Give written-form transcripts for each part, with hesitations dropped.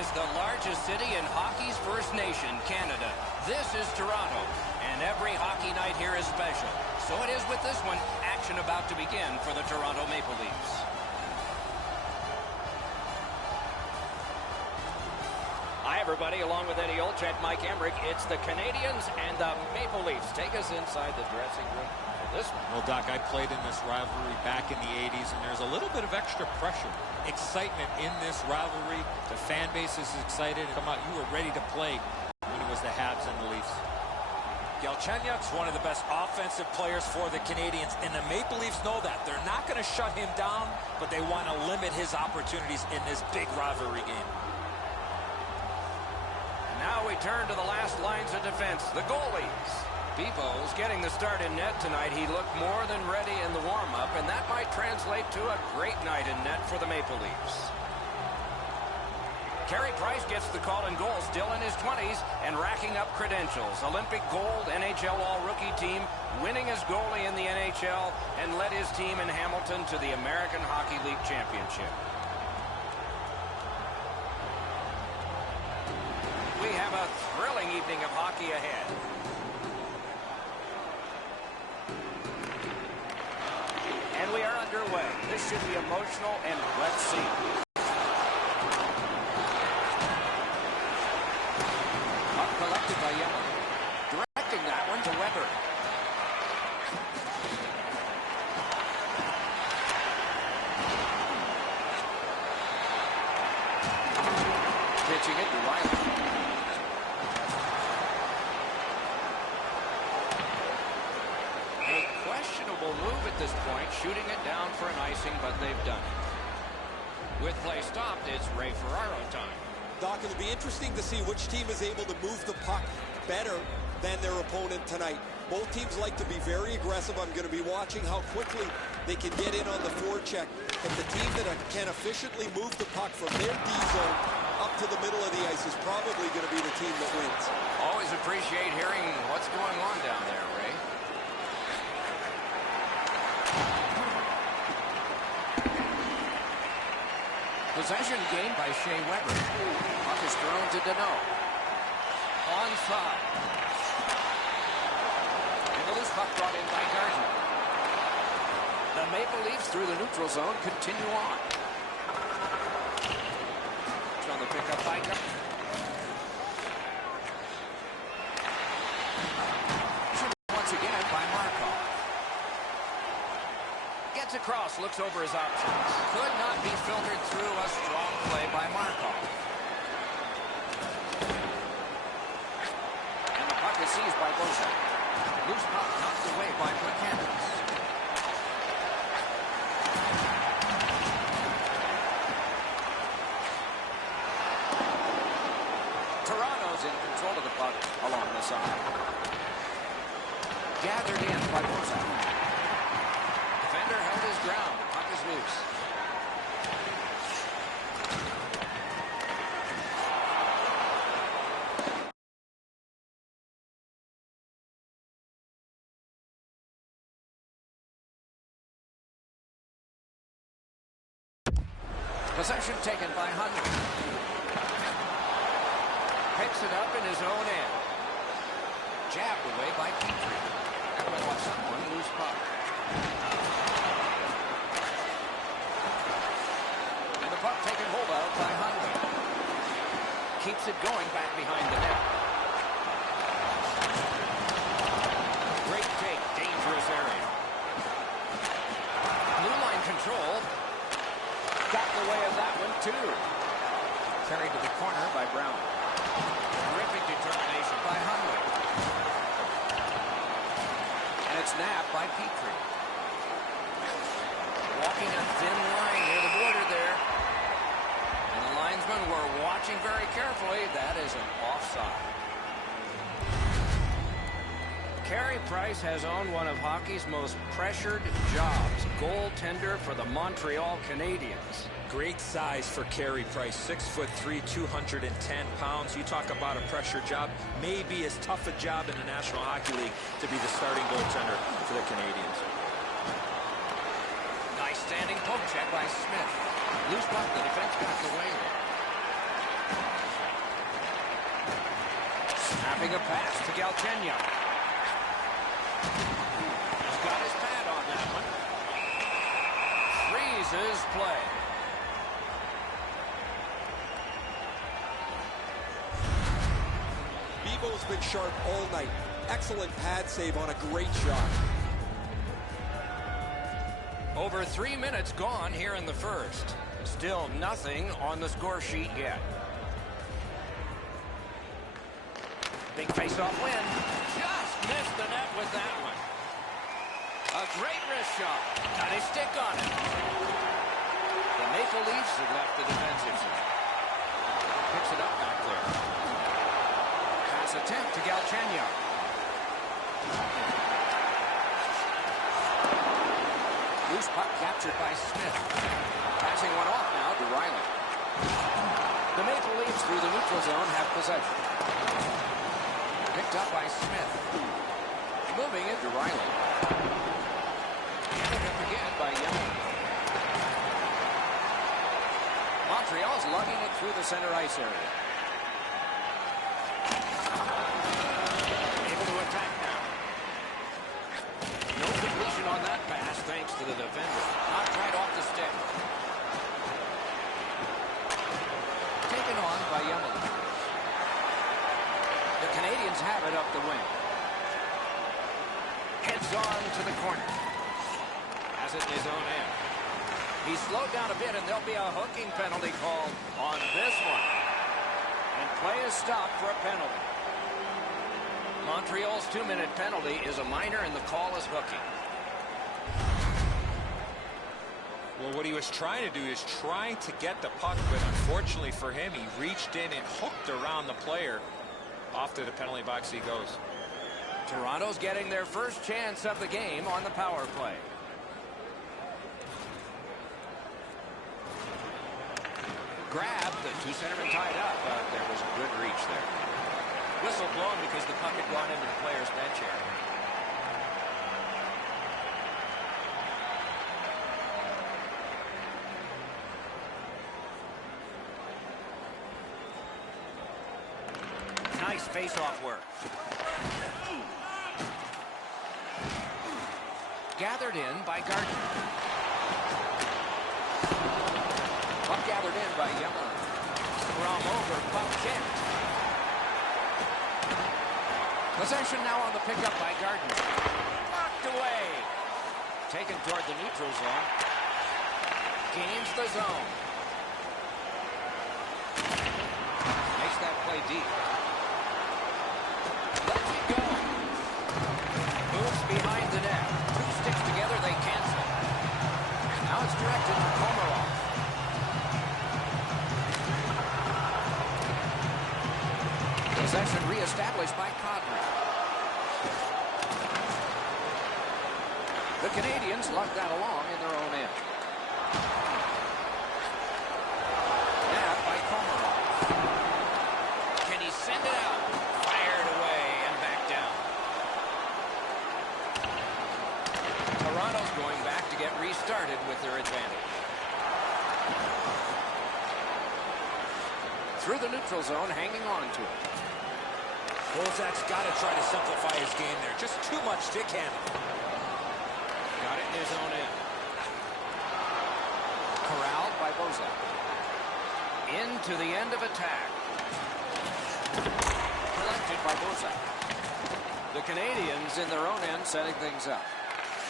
is the largest city in hockey's First Nation, Canada. This is Toronto, and every hockey night here is special. So it is with this one, action about to begin for the Toronto Maple Leafs. Hi, everybody. Along with Eddie Olczyk, Mike Emmerich, it's the Canadians and the Maple Leafs. Take us inside the dressing room for this one. Well, Doc, I played in this rivalry back in the 80s, and there's a little bit of extra pressure, excitement in this rivalry. The fan base is excited. Come out, you were ready to play when it was the Habs and the Leafs. Galchenyuk's one of the best offensive players for the Canadians, and the Maple Leafs know that. They're not going to shut him down, but they want to limit his opportunities in this big rivalry game. Now we turn to the last lines of defense, the goalies. Bevo's getting the start in net tonight. He looked more than ready in the warm-up, and that might translate to a great night in net for the Maple Leafs. Carey Price gets the call in goal, still in his 20s, and racking up credentials. Olympic gold, NHL All-Rookie team, winning as goalie in the NHL, and led his team in Hamilton to the American Hockey League Championship. We have a thrilling evening of hockey ahead. And we are underway. This should be emotional, and let's see. Puck collected by Yellen. Directing that one to Weber. Pitching it to Riley. Questionable move at this point, shooting it down for an icing, but they've done it. With play stopped, it's Ray Ferraro time. Doc, it'll be interesting to see which team is able to move the puck better than their opponent tonight. Both teams like to be very aggressive. I'm going to be watching how quickly they can get in on the forecheck. But the team that can efficiently move the puck from their D zone up to the middle of the ice is probably going to be the team that wins. Always appreciate hearing what's going on down there, Ray. Possession gained by Shea Weber. Puck is thrown to Deneau. Onside. And the loose puck brought in by Gardner. The Maple Leafs through the neutral zone continue on. On the pickup by Gardner. Once again by Markov. Gets across, looks over his options. Could not be filtered through. A strong play by Markov. And the puck is seized by Bozak. Loose puck knocked away by Buchanan. Toronto's in control of the puck along the side. Gathered in by Bozak. Defender held his ground. The puck is loose. Possession taken by Hunter. Picks it up in his own end. Jabbed away by Petrie. That went off someone. Loose puck. And the puck taken hold of by Hunter. Keeps it going back behind the net. Great take. Dangerous area. Blue line control. Got in the way of that one, too. Carried to the corner by Brown. Terrific determination by Hunter. And it's nabbed by Petrie. Walking a thin line near the border there. And the linesmen were watching very carefully. That is an offside. Carey Price has owned one of hockey's most pressured jobs. Goaltender for the Montreal Canadiens. Great size for Carey Price, 6'3", 210 pounds. You talk about a pressure job. Maybe as tough a job in the National Hockey League to be the starting goaltender for the Canadiens. Nice standing poke check by Smith. Loose puck, the defense got away there. Dropping a pass to Galchenyuk. He's got his pad on that one. Freezes play. Bebo's been sharp all night. Excellent pad save on a great shot. Over 3 minutes gone here in the first. Still nothing on the score sheet yet. Big face-off win. Just missed the net with that one. A great wrist shot. Got his stick on it. The Maple Leafs have left the defensive zone. Picks it up back there. Pass attempt to Galchenyuk. Loose puck captured by Smith. Passing one off now to Riley. The Maple Leafs through the neutral zone have possession. Picked up by Smith. Moving it to Riley. Picked up again by Young. Montreal's lugging it through the center ice area. Able to attack now. No completion on that pass thanks to the defender. Knocked right off the stick. Taken on by Young. The Canadians have it up the wing. Heads on to the corner. Has it in his own end. He's slowed down a bit, and there'll be a hooking penalty called on this one. And play is stopped for a penalty. Montreal's 2-minute penalty is a minor, and the call is hooking. Well, what he was trying to do is trying to get the puck, but unfortunately for him, he reached in and hooked around the player. Off to the penalty box he goes. Toronto's getting their first chance of the game on the power play. Grab, the two centermen tied up, but there was a good reach there. Whistle blown because the puck had gone into the player's bench area. Nice face-off work. Gathered in by Gardner. Puck gathered in by Yellen. Scrum over, puck kicked. Possession now on the pickup by Gardner. Knocked away. Taken toward the neutral zone. Gains the zone. Makes that play deep. Lets it go. Moves behind the net. Two sticks together, they cancel. Now it's directed to Komarov. Possession reestablished by Codner. The Canadians lug that along in their own end. Now by Komarov. Can he send it out? Fired away and back down. Toronto's going back to get restarted with their advantage. Through the neutral zone, hanging on to it. Bozak's got to try to simplify his game there. Just too much stick handle. Got it in his own end. Corralled by Bozak. Into the end of attack. Collected by Bozak. The Canadians in their own end setting things up.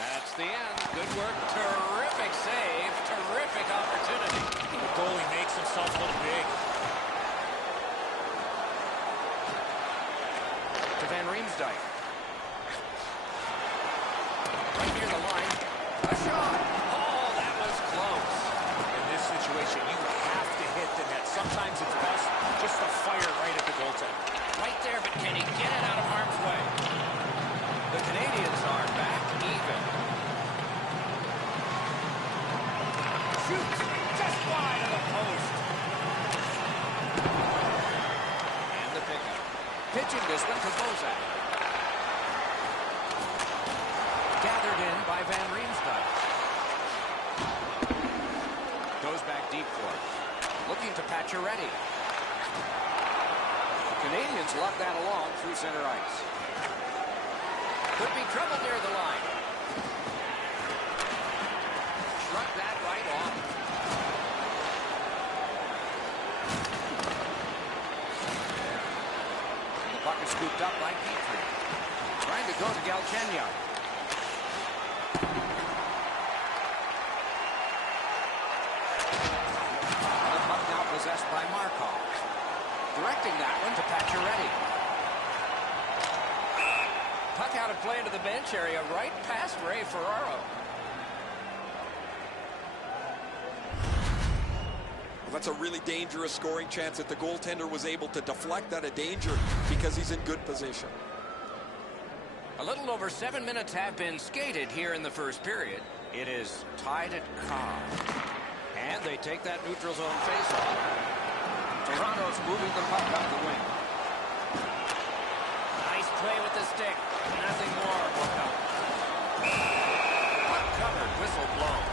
That's the end. Good work. Terrific save. Terrific opportunity. The goalie makes himself look big. To Van Riemsdyk. Right near the line. A shot. Oh, that was close. In this situation, you have to hit the net. Sometimes it's best just to fire right at the goaltender. Right there, but can he get it out of harm's way? The Canadians are back even. Shoots just wide of the post. And the pickup. Pitching this one to Bozak. Gathered in by Van Riemsdyk. Goes back deep for it. Looking to Pacioretty. Canadians luck that along through center ice. Could be trouble near the line. Shrugged that right off. The puck is scooped up by Petrie. Trying to go to Galchenyuk. The puck now possessed by Markov. Directing that one to Pacioretty. Puck out of play into the bench area, right past Ray Ferraro. Well, that's a really dangerous scoring chance that the goaltender was able to deflect out of danger because he's in good position. A little over 7 minutes have been skated here in the first period. It is tied at Cobb. And they take that neutral zone faceoff. Toronto's moving the puck up the wing. Nice play with the stick. Nothing more will come. Puck covered, whistle blown.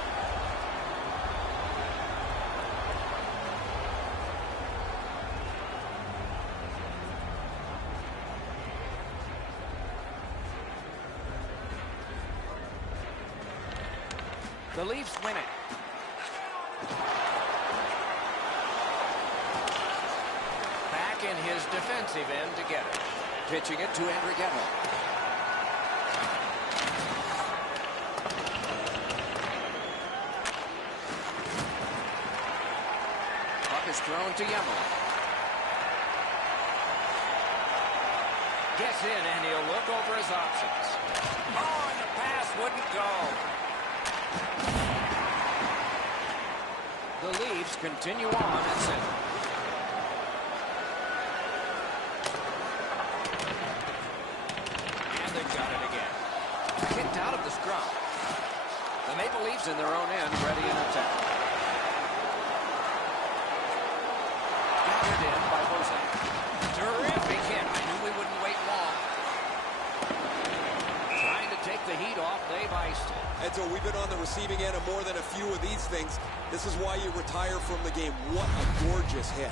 The Leafs win it. Back in his defensive end to get it. Pitching it to Andrighetto. Puck is thrown to Yemel. Gets in and he'll look over his options. Oh, and the pass wouldn't go. The Leafs continue on at center. And they've got it again. Kicked out of the scrum. The Maple Leafs in their own end, ready in attack. Gathered in by Jose. Terrific hit. I knew we wouldn't wait long. Trying to take the heat off, they've iced it. And so we've been on the receiving end of more than a few of these things. This is why you retire from the game. What a gorgeous hit.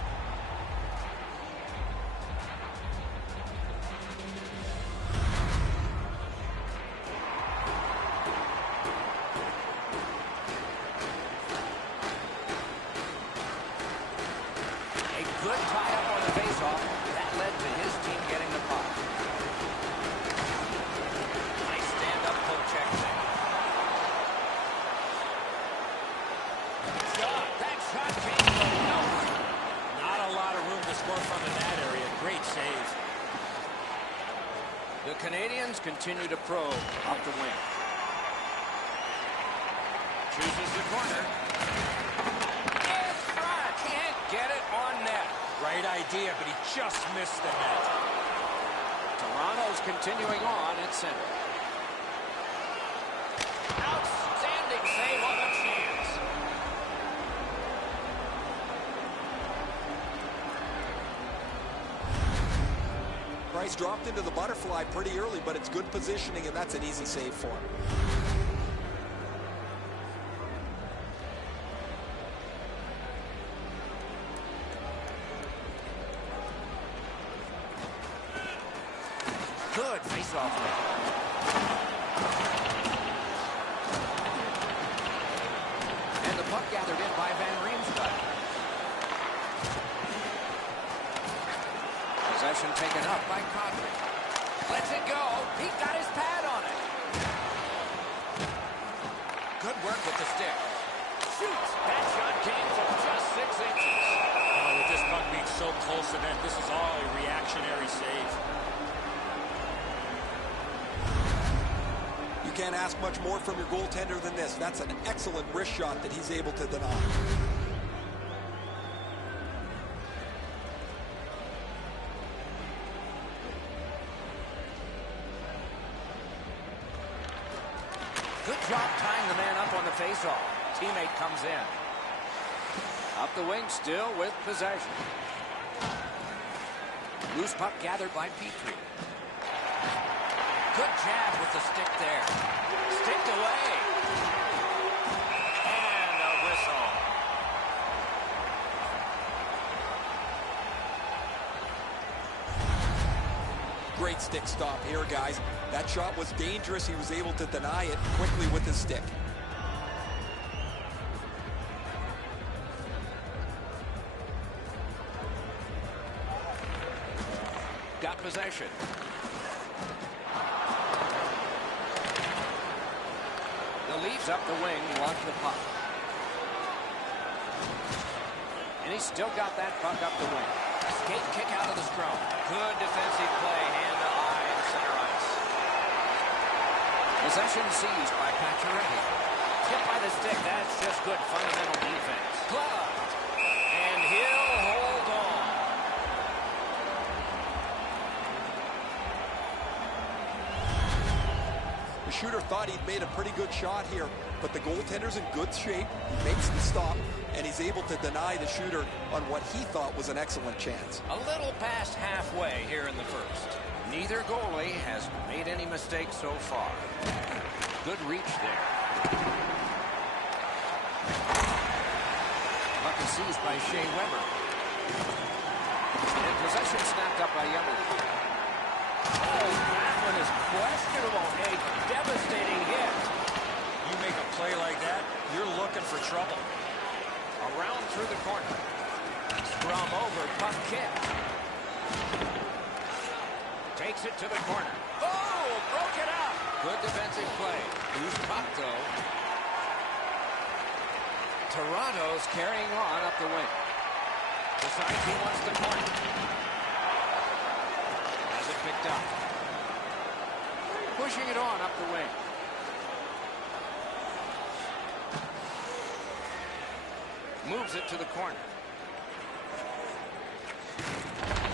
A good tie-up on the faceoff. That led to his team getting the puck. Nice stand-up poke check there. That shot came from nowhere. Not a lot of room to score from in that area. Great save. The Canadians continue to probe up the wing. Chooses the corner. In front. Can't get it on net. Right idea, but he just missed the net. Toronto's continuing on at center. Outstanding save on a chance. Price dropped into the butterfly pretty early, but it's good positioning, and that's an easy save for him. Good face-off there. And the puck gathered in by Van Riemsdyk. Possession taken up by Kadri. Lets it go. He got his pad on it. Good work with the stick. Shoots. That shot came from just 6 inches. Oh, with this puck being so close to net, this is all a reactionary save. You can't ask much more from your goaltender than this. That's an excellent wrist shot that he's able to deny. Good job tying the man up on the faceoff. Teammate comes in. Up the wing still with possession. Loose puck gathered by Petrie. Good jab with the stick there. Sticked away. And a whistle. Great stick stop here, guys. That shot was dangerous. He was able to deny it quickly with his stick. Got possession. The Leafs up the wing, launch the puck. And he's still got that puck up the wing. Skate kick out of the scrum. Good defensive play, hand to eye in center ice. Possession seized by Pacioretty. Hit by the stick. That's just good fundamental defense. Gloved. And he'll hold on. The shooter thought he'd made a pretty good shot here, but the goaltender's in good shape. He makes the stop, and he's able to deny the shooter on what he thought was an excellent chance. A little past halfway here in the first. Neither goalie has made any mistakes so far. Good reach there. Puck is seized by Shea Weber. And possession snapped up by Yummer. Oh, that one is questionable. A devastating hit. You make a play like that, you're looking for trouble. Around through the corner. Scrum over, puck kick. Takes it to the corner. Oh, broke it up. Good defensive play. Loose puck, though. Toronto's carrying on up the wing. Decides he wants the corner. Has it picked up. Pushing it on up the wing. Moves it to the corner.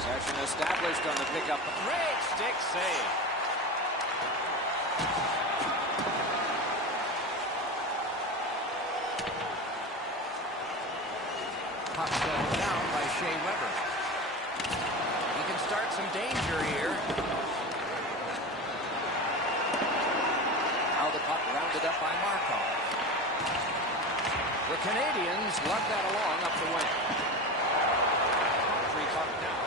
Possession established on the pickup. Great stick save. Puck settled down by Shea Weber. He can start some danger here. Now the puck rounded up by Markov. The Canadians lug that along up the wing. Free puck now.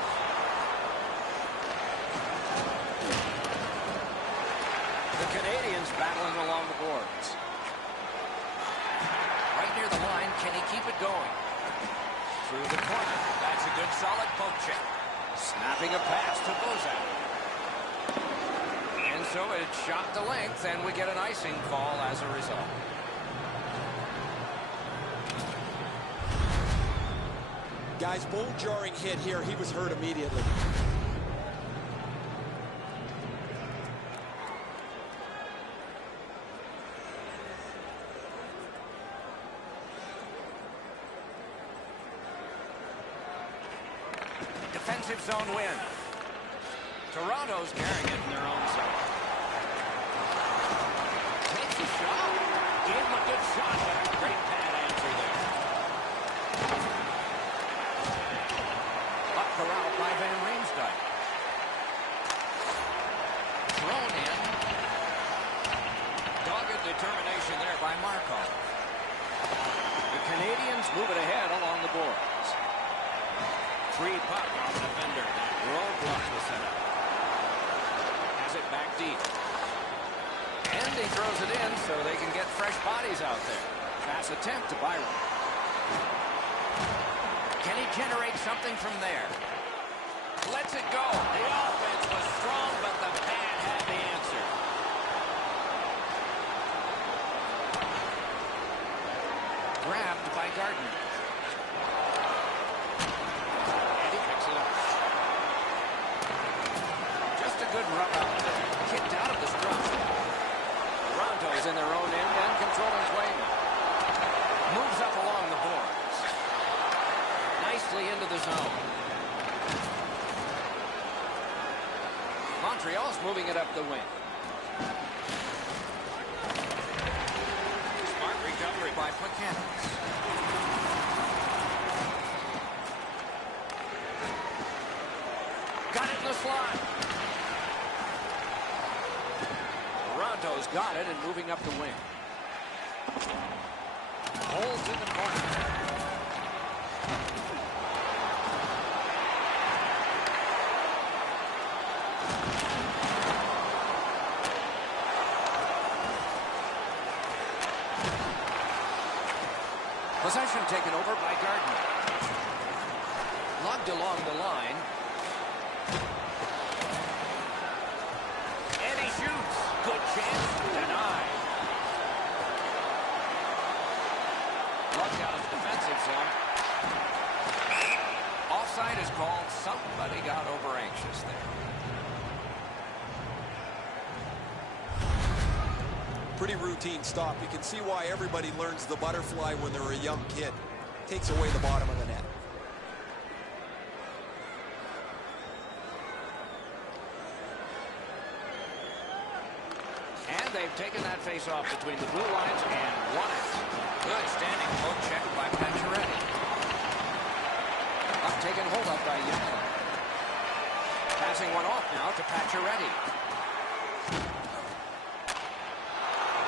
The Canadians battling along the boards. Right near the line, can he keep it going? Through the corner. That's a good solid poke check. Snapping a pass to Bozak. And so it's shot to length, and we get an icing call as a result. Guys, bone-jarring hit here. He was hurt immediately. Defensive zone win. Toronto's carrying it in their own zone. Takes a shot. Gave him a good shot, but a great pad answer there. Up corralled by Van Riemsdyk. Thrown in. Dogged determination there by Markov. The Canadians move it ahead along the boards. Free puck on the defender. That roadblock was set up. Has it back deep. And he throws it in so they can get fresh bodies out there. Pass attempt to Byron. Can he generate something from there? Lets it go. The offense was strong, but the pad had the answer. Grabbed by Gardner. Good rub out there. Kicked out of the scrum. Toronto's in their own end and controlling play. Moves up along the boards. Nicely into the zone. Montreal's moving it up the wing. Smart recovery by Plekanec. Got it in the slot. Toronto's got it and moving up the wing. Holds in the corner. Possession taken over by Gardner. Lugged along the line. And he shoots. Good chance. Denied. Lugged out of the defensive zone. Offside is called. Somebody got over anxious there. Pretty routine stop. You can see why everybody learns the butterfly when they're a young kid. Takes away the bottom of the net. And they've taken that face off between the blue lines and won it. Good standing poke check by Pacioretty. Puck taken hold of by Jan. Passing one off now to Pacioretty.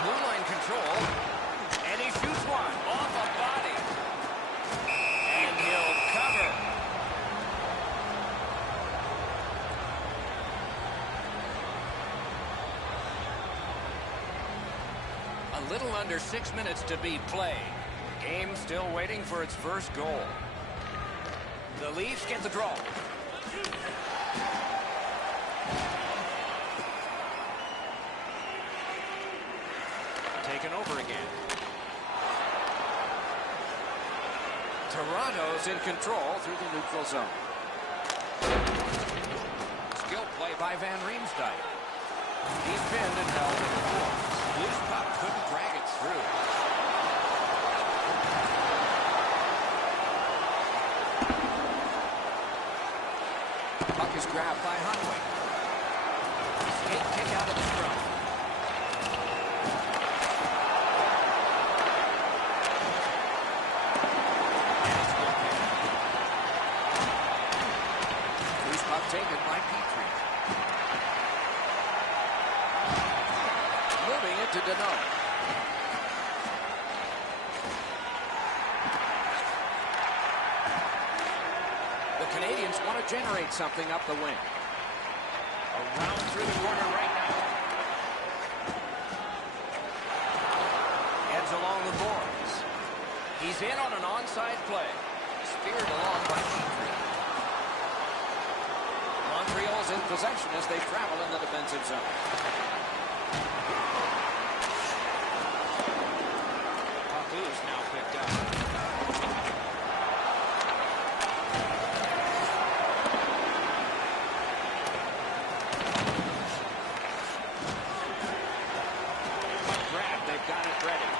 Blue line control, and he shoots one off a body, and he'll cover. A little under 6 minutes to be played. Game still waiting for its first goal. The Leafs get the draw. Taken over again. Toronto's in control through the neutral zone. Skill play by Van Riemsdyk. He's pinned and held in the boards. Loose puck couldn't drag it through. Puck is grabbed by Hunwick. Skate kick out of the scrum. Taken by Petrie. Moving it to Deneau. The Canadians want to generate something up the wing. Around through the corner right now. Heads along the boards. He's in on an onside play. Speared along by Petrie. Montreal's in possession as they travel in the defensive zone. Puck loose now picked up. Puck grab, they've got it ready.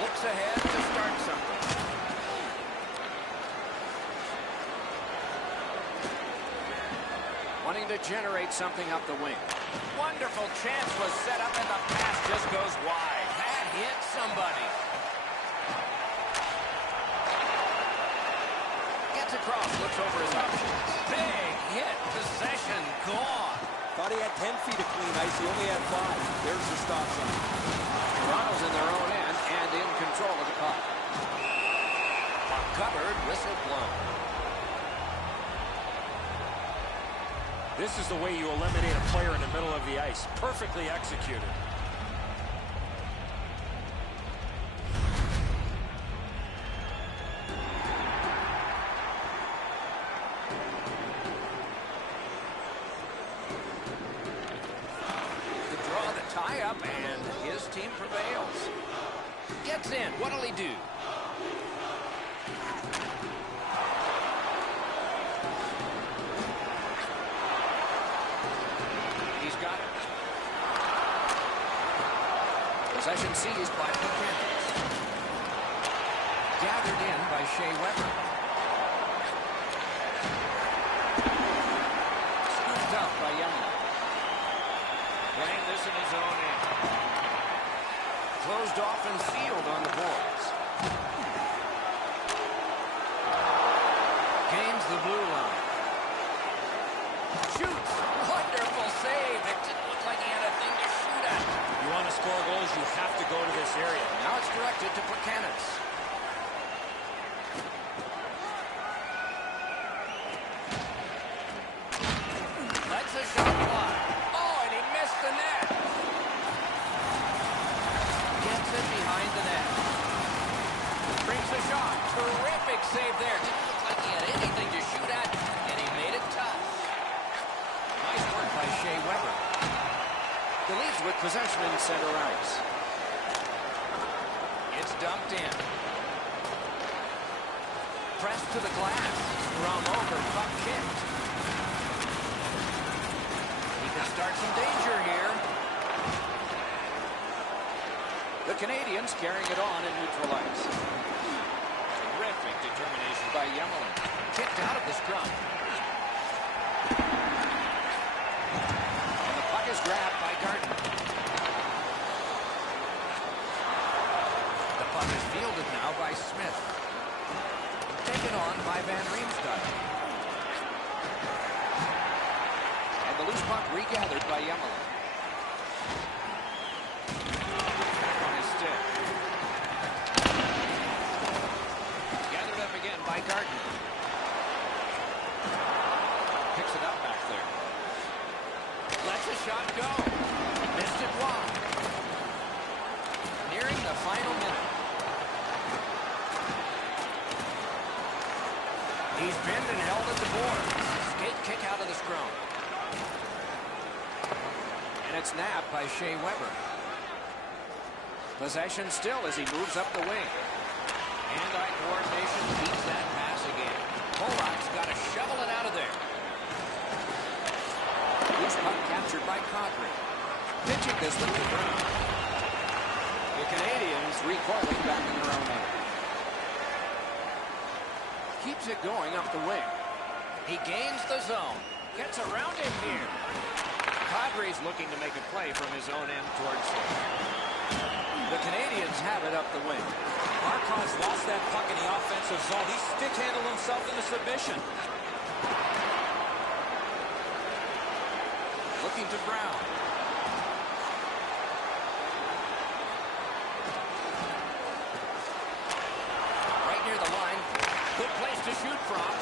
Looks ahead to start something. Wanting to generate something up the wing. Wonderful chance was set up and the pass just goes wide. That hit somebody. Gets across, looks over his options. Big hit, possession gone. Thought he had 10 feet of clean ice. He only had 5. There's the stop sign. Toronto's in their own end and in control of the puck. Puck covered, whistle blown. This is the way you eliminate a player in the middle of the ice. Perfectly executed. The draw, the tie-up, and his team prevails. Gets in. What'll he do? Possession seized by Buchanan. Gathered in by Shea Weber. Scooped up by Youngman. Playing this in his own end. Closed off and sealed on the boards. Gains the blue line. Shoots. Wonderful save. It didn't look like he had a thing to shoot at. You want to score goals, you have to go to this area. Now it's directed to Buchanan. Lets a shot fly. Oh, and he missed the net. save there. Didn't look like he had anything to shoot at, and he made it tough. Nice work by Shea Weber. The Leafs with possession in center ice. It's dumped in. Pressed to the glass. Thrown over. Puck kicked. He can start some danger here. The Canadians carrying it on in neutral ice. Terrific determination by Yemelin. Kicked out of the scrum. And the puck is grabbed by Gardner. The puck is fielded now by Smith. Taken on by Van Riemsdyk. And the loose puck regathered by Yemelin. By Gardner. Picks it up back there. Lets a shot go. Missed it wide. Nearing the final minute. He's pinned and held at the boards. Skate kick out of the scrum. And it's nabbed by Shea Weber. Possession still as he moves up the wing. Hand-eye coordination beats that pass again. Polak's got to shovel it out of there. Loose puck captured by Kadri. Pitching this one to Brown. The Canadians recoiling back in their own end. Keeps it going up the wing. He gains the zone. Gets around him here. Kadri's looking to make a play from his own end towards him. The Canadians have it up the wing. Markov's lost that puck in the offensive zone. He stick-handled himself into submission. Looking to Brown. Right near the line. Good place to shoot from.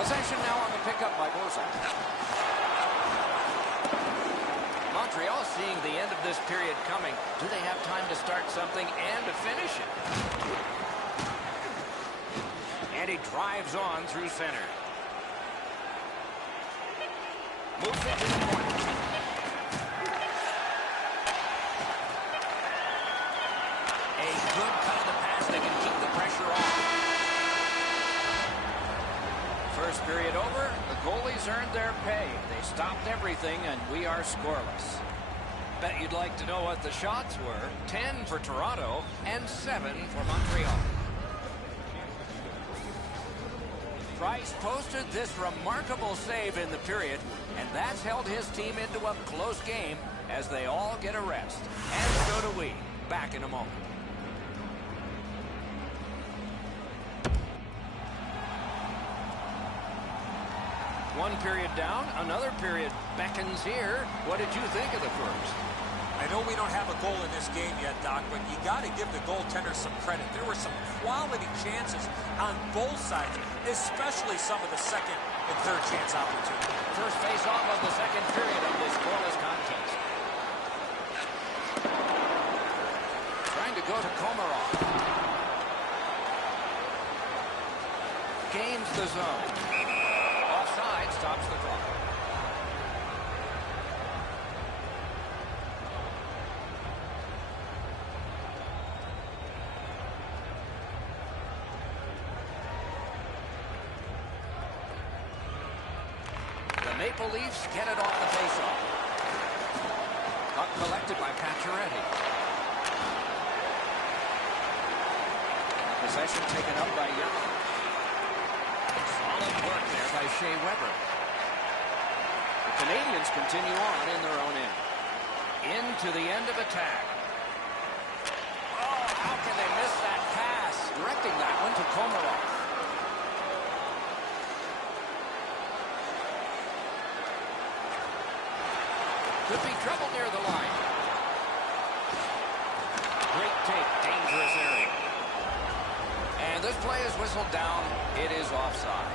Possession now on the pickup by Bozak. Montreal seeing the end of this period coming. Do they have time to start something and to finish it? And he drives on through center. Moves it to the point. A good cut of the pass. They can keep the pressure on. First period over. The goalies earned their pay. They stopped everything, and we are scoreless. Bet you'd like to know what the shots were. 10 for Toronto and 7 for Montreal. Price posted this remarkable save in the period, and that's held his team into a close game as they all get a rest. And so do we. Back in a moment. One period down, another period beckons here. What did you think of the first? I know we don't have a goal in this game yet, Doc, but you got to give the goaltender some credit. There were some quality chances on both sides, especially some of the second and third chance opportunities. First face-off of the second period of this scoreless contest. Trying to go to Komarov. Gains the zone. Offside, stops the clock. Maple Leafs get it off the faceoff. Puck collected by Pacioretty. Possession taken up by Young. Solid work there by Shea Weber. The Canadians continue on in their own end. Into the end of attack. Oh, how can they miss that pass? Directing that one to Komarov. Could be trouble near the line. Great take, dangerous area. And this play is whistled down. It is offside.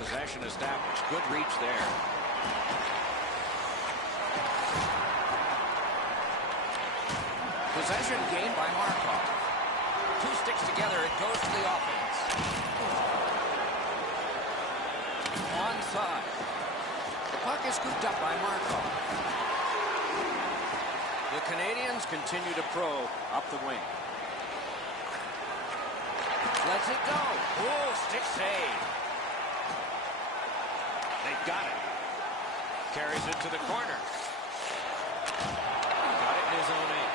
Possession established. Good reach there. Possession gained by Markov. Two sticks together. It goes to the offense. Onside. The puck is scooped up by Markov. The Canadians continue to probe up the wing. Lets it go. Oh, stick save. They've got it. Carries it to the corner. Got it in his own end.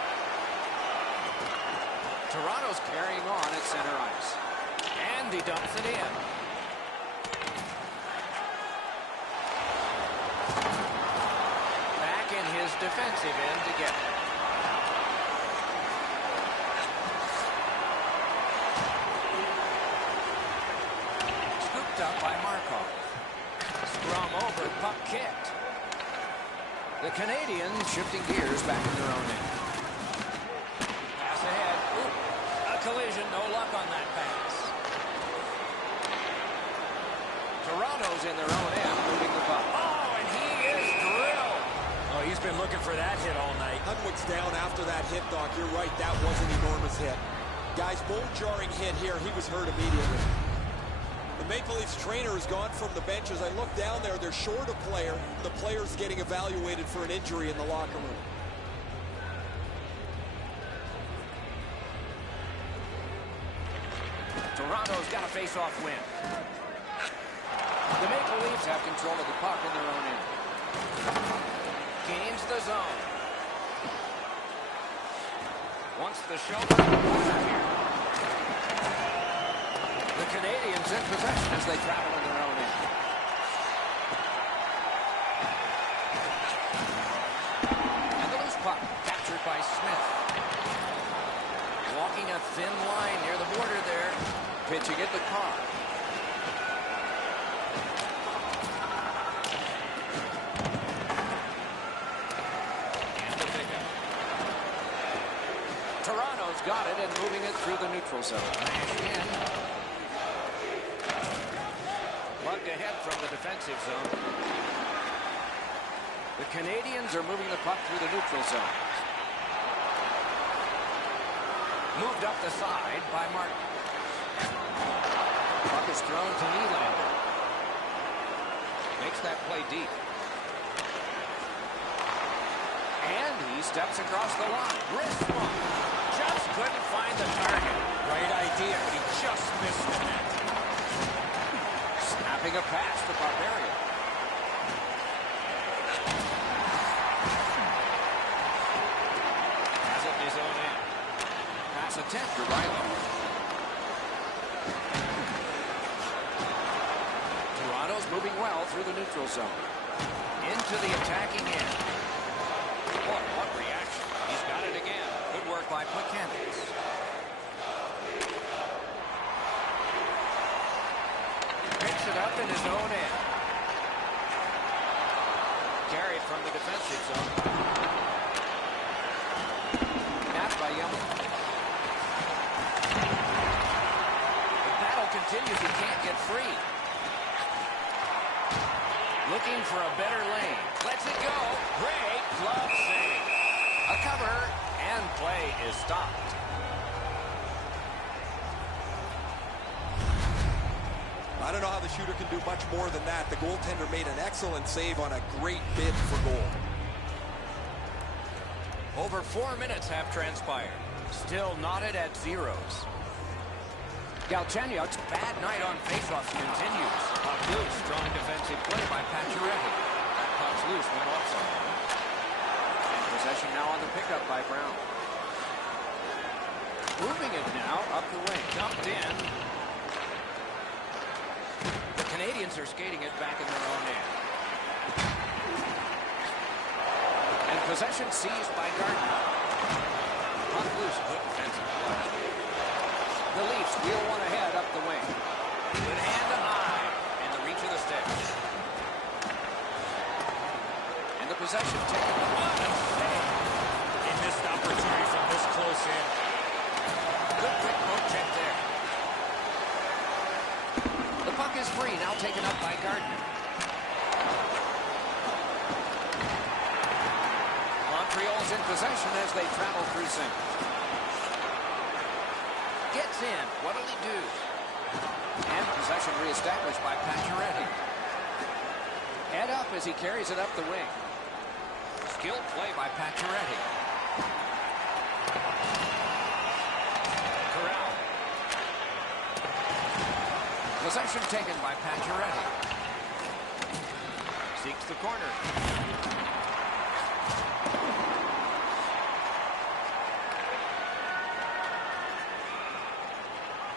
Toronto's carrying on at center ice. And he dumps it in. Back in his defensive end to get it. Scooped up by Markov. Scrum over, puck kicked. The Canadians shifting gears back in their own end. Pass ahead. Ooh, a collision, no luck on that pass. Toronto's in their own end, moving the puck. Oh, and he is drilled. Oh, he's been looking for that hit all night. Hunwick's down after that hit, Doc. You're right, that was an enormous hit. Guys, bone-jarring hit here. He was hurt immediately. The Maple Leafs trainer has gone from the bench. As I look down there, they're short a player. The player's getting evaluated for an injury in the locker room. Toronto's got a face-off win. The Maple Leafs have control of the puck in their own end. Gains the zone. Wants the shelter. Here. The Canadians in possession as they travel in their own end. And the loose puck captured by Smith. Walking a thin line near the border there. Pitching it to Carr. And the pickup. Toronto's got it and moving it through the neutral zone. Smashed in. Plugged ahead from the defensive zone. The Canadians are moving the puck through the neutral zone. Moved up the side by Martin. Puck is thrown to Nylander. Makes that play deep. And he steps across the line. Wrist one. Just couldn't find the target. Right idea, but he just missed the net. Snapping a pass to Barbarian. Has it in his own end. Pass attempt to Riley. Toronto's moving well through the neutral zone. Into the attacking end. Boy, what reaction. He's got it again. Good work by McKennis. Picks it up in his own end. Carried from the defensive zone. Napped by Young. The battle continues. He can't get free. Looking for a better lane. Lets it go. Great glove save. A cover, and play is stopped. I don't know how the shooter can do much more than that. The goaltender made an excellent save on a great bid for goal. Over 4 minutes have transpired. Still knotted at zeros. Galchenyuk's bad night on faceoffs continues. Puck loose, strong defensive play by Pacioretty. That puck's loose, went off someone. And possession now on the pickup by Brown. Moving it now up the wing. Dumped in. The Canadians are skating it back in their own end. And possession seized by Gardner. Puck loose, good defensive play. The Leafs wheel one ahead up the wing. Good hand to eye in the reach of the stick. And the possession taken. What a save. He missed the opportunity from this close in. Good quick poke check there. The puck is free, now taken up by Gardner. Montreal's in possession as they travel through center. Gets in. What'll he do? And possession reestablished by Pacioretty. Head up as he carries it up the wing. Skilled play by Pacioretty. Corral. Possession taken by Pacioretty. Seeks the corner.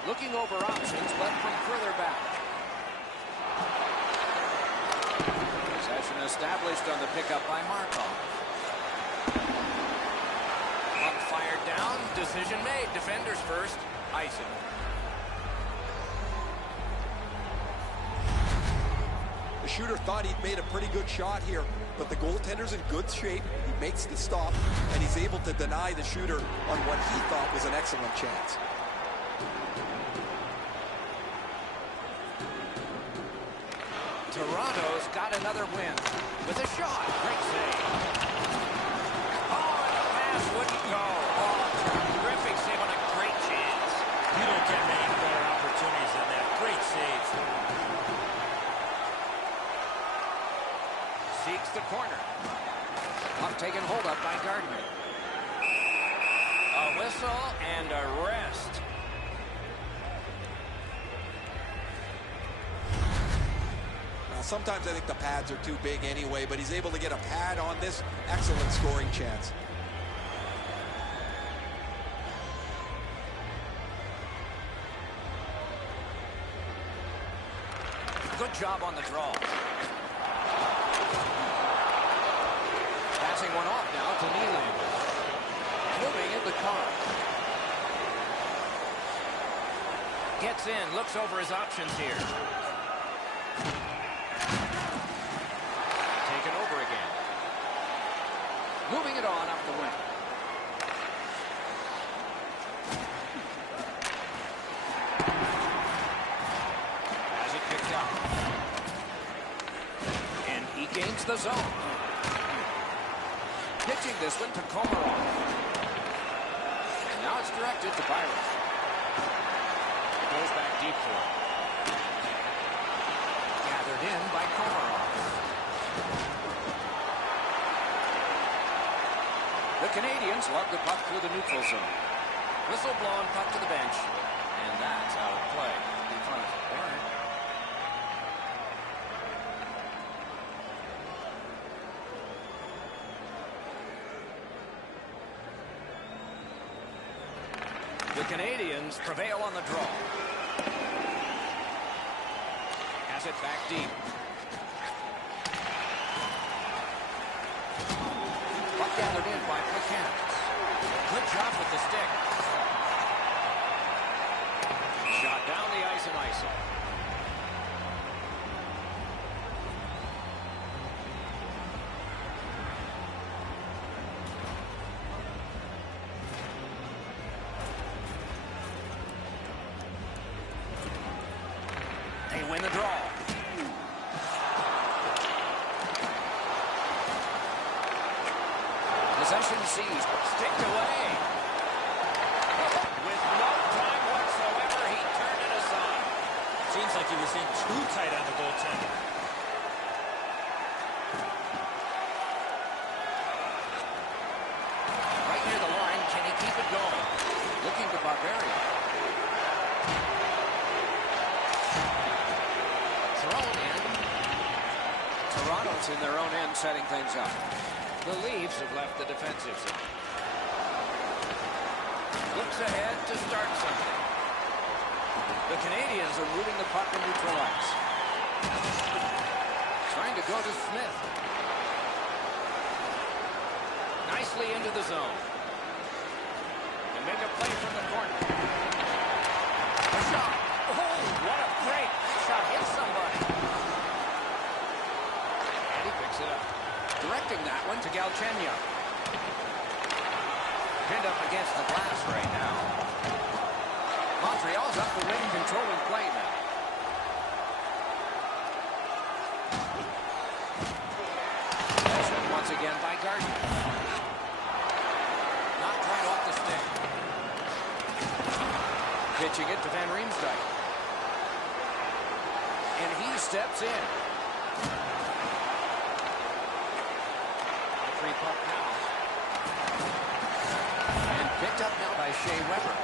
Looking over options, but from further back. Possession established on the pickup by Markov. Puck fired down. Decision made. Defenders first. Icing. The shooter thought he'd made a pretty good shot here, but the goaltender's in good shape. He makes the stop, and he's able to deny the shooter on what he thought was an excellent chance. Toronto's got another win with a shot. Great save. Oh, and the pass wouldn't go. Oh, terrific save on a great chance. You don't get many better opportunities than that. Great save. Seeks the corner. Puck taken hold up by Gardner. A whistle and a rest. Sometimes I think the pads are too big anyway, but he's able to get a pad on this. Excellent scoring chance. Good job on the draw. Passing one off now to Nylander. Moving in the car. Gets in, looks over his options here. Moving it on up the wing. Has it picked up. And he gains the zone. Pitching this one to Komarov. And now it's directed to Byron. It goes back deep for him. Gathered in by Komarov. The Canadians lug the puck through the neutral zone. Whistle blown, puck to the bench. And that's out of play in front of Barron. The Canadians prevail on the draw. Has it back deep. Gathered in by Mechanics. Good job with the stick. Shot down the ice and icing. They win the draw. Possession seized, sticked away. With no time whatsoever, he turned it aside. Seems like he was in too tight on the goaltender. Right near the line, can he keep it going? Looking to Barbarian. Thrown in. Toronto's in their own end, setting things up. The Leafs have left the defensive zone. Looks ahead to start something. The Canadians are moving the puck in neutral ice. Trying to go to Smith. Nicely into the zone. And make a play from the corner. A shot. Oh, what a break. Shot hit somebody. And he picks it up. Directing that one to Galchenyuk. Pinned up against the glass right now. Montreal's up the wing, controlling play now. again by Gardner. Knocked right off the stick. Pitching it to Van Riemsdyk. And he steps in. Free puck now. And picked up now by Shea Weber.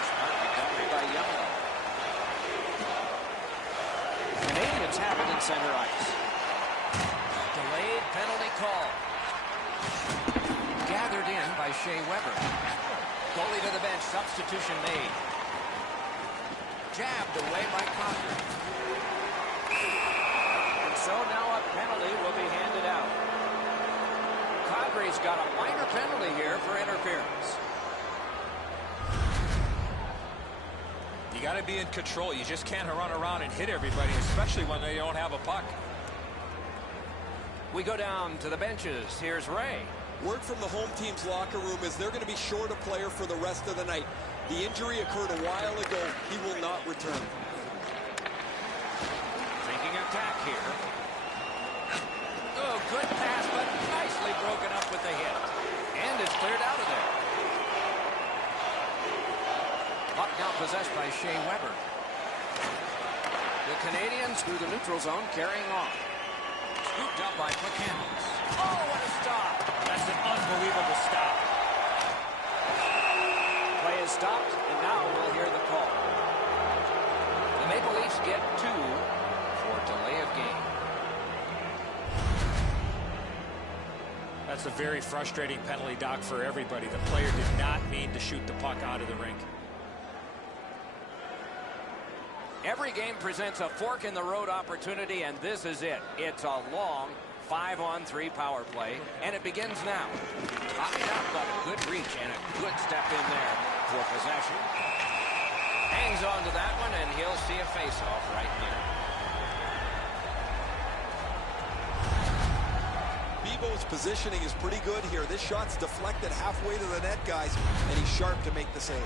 Smart recovery by Yamamoto. Canadians have it in center ice. Delayed penalty call. Gathered in by Shea Weber. Goalie to the bench. Substitution made. Jabbed away by Conger. And so now a penalty will be handed out. Congre's got a minor penalty here for interference. You got to be in control. You just can't run around and hit everybody, especially when they don't have a puck. We go down to the benches. Here's Ray. Word from the home team's locker room is they're going to be short a player for the rest of the night. The injury occurred a while ago. He will not return. Thinking attack here. Oh, good pass, but nicely broken up with the hit. And it's cleared out of there. Puck now possessed by Shea Weber. The Canadians through the neutral zone carrying on. Scooped up by Buchanan. Oh, what a stop. That's an unbelievable stop. Play is stopped, and now we'll hear the call. The Maple Leafs get 2 for delay of game. That's a very frustrating penalty, Doc, for everybody. The player did not mean to shoot the puck out of the rink. Every game presents a fork-in-the-road opportunity, and this is it. It's a long 5-on-3 power play, and it begins now. Tied up, but a good reach and a good step in there for possession. Hangs on to that one, and he'll see a face-off right here. Bebo's positioning is pretty good here. This shot's deflected halfway to the net, guys, and he's sharp to make the save.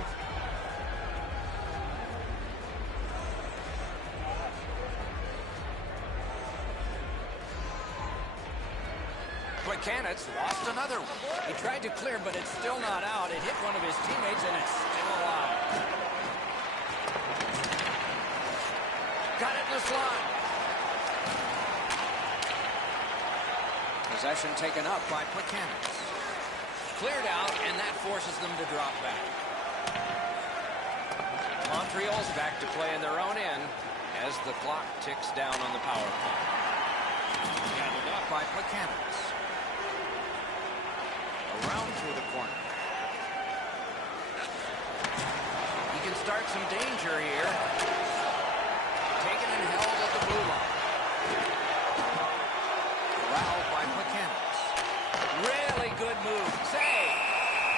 Buchanan's lost another one. He tried to clear, but it's still not out. It hit one of his teammates, and it's still alive. Got it in the slot. Possession taken up by Buchanan. Cleared out, and that forces them to drop back. Montreal's back to play in their own end as the clock ticks down on the power play. Gathered up by Buchanan. Around through the corner. He can start some danger here. Taken and held at the blue line. Corralled by Buchanan. Really good move. Save.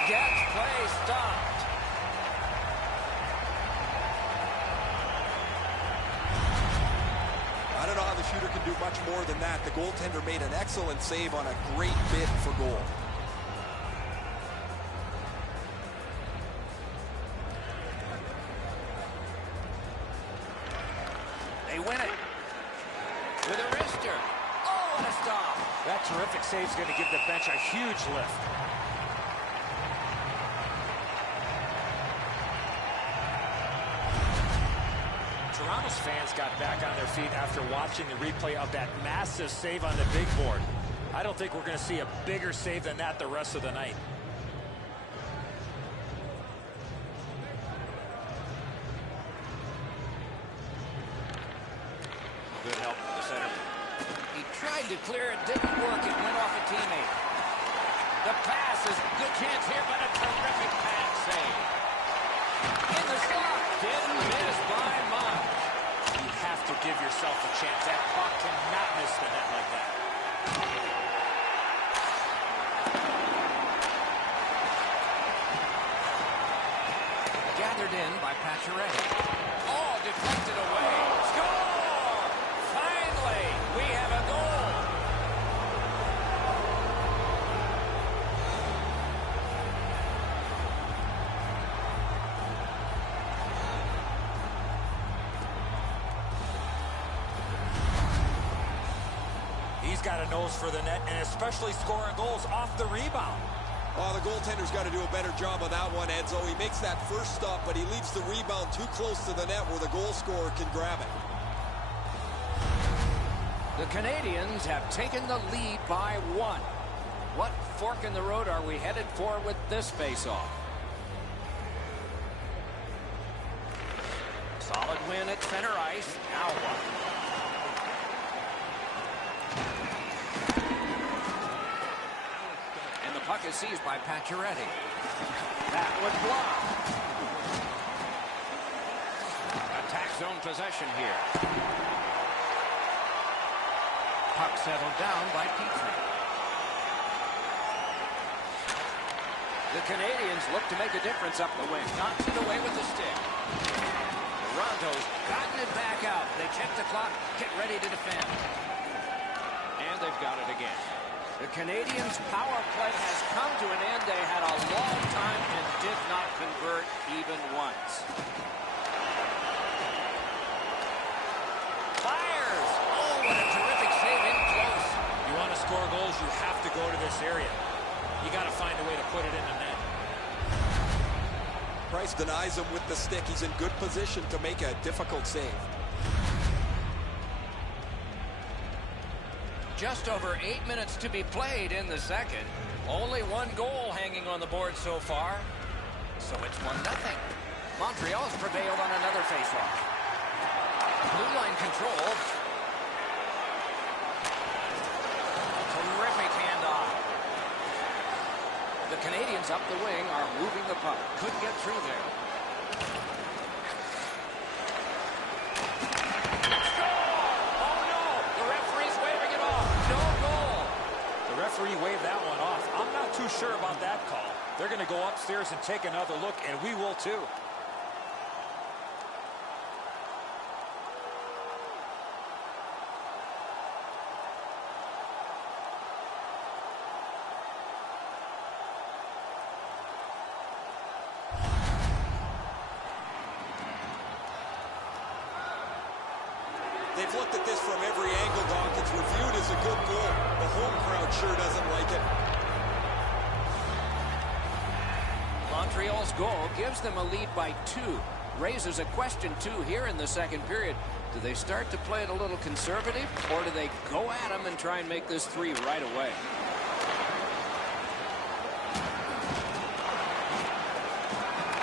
Gets play stopped. I don't know how the shooter can do much more than that. The goaltender made an excellent save on a great bid for goal. They win it. With a wrister. Oh, what a stop. That terrific save is going to give the bench a huge lift. Toronto's fans got back on their feet after watching the replay of that massive save on the big board. I don't think we're going to see a bigger save than that the rest of the night. Good help from the center. He tried to clear it, didn't work. It went off a teammate. The pass is good chance here, but a terrific pass save. In the slot, didn't miss by much. You have to give yourself a chance. That puck cannot miss the net like that. Gathered in by Pacioretty. Oh, deflected away. Score! Finally, we have a goal. He He's got a nose for the net, and especially scoring goals off the rebound. Oh, the goaltender's got to do a better job on that one, Enzo. He makes that first stop, but he leaves the rebound too close to the net where the goal scorer can grab it. The Canadians have taken the lead by 1. What fork in the road are we headed for with this faceoff? Solid win at center ice. Now what? And the puck is seized by Pacioretty. That would block. Attack zone possession here. Puck settled down by Petrie. The Canadians look to make a difference up the wing. Knocks it away with the stick. Toronto's gotten it back out. They check the clock, get ready to defend. And they've got it again. The Canadians' power play has come to an end. They had a long time and did not convert even once. Fires! Oh, what a terrific save in close. You want to score goals, you have to go to this area. You got to find a way to put it in the net. Price denies him with the stick. He's in good position to make a difficult save. Just over 8 minutes to be played in the second. Only 1 goal hanging on the board so far. So it's 1-0. Montreal's prevailed on another faceoff. Blue line control. Terrific handoff. The Canadians up the wing are moving the puck. Couldn't get through there. Referee waved that one off. I'm not too sure about that call. They're going to go upstairs and take another look, and we will too. They've looked at this from every angle, Doc. It's reviewed as a good goal. The home crowd sure doesn't like it. Montreal's goal gives them a lead by 2. Raises a question, too, here in the second period. Do they start to play it a little conservative, or do they go at them and try and make this 3 right away?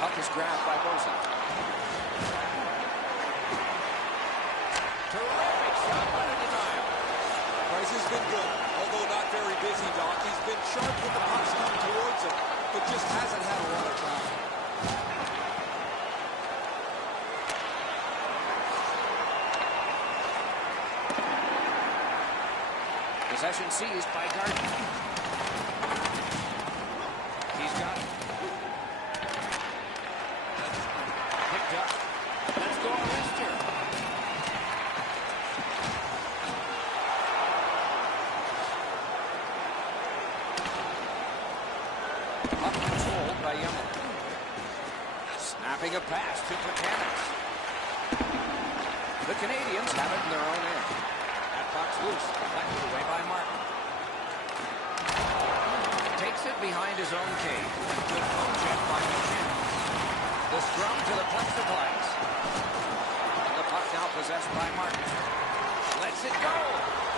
Puck is grabbed by Bozak. Terrific shot by the denial. Price has been good, although not very busy, Doc. He's been sharp when the puck's come towards him, but just hasn't had a lot of traffic. Possession seized by Gardner. He's got it. Picked up. Let's go, Lister. Up controlled by Yumel. Snapping a pass to Buchanan. The Canadians have it in their own end. That puck's loose, deflected away by Martin. Takes it behind his own cage. Good phone check by Buchanan. The scrum to the plexiglass. And the puck now possessed by Martin. Lets it go.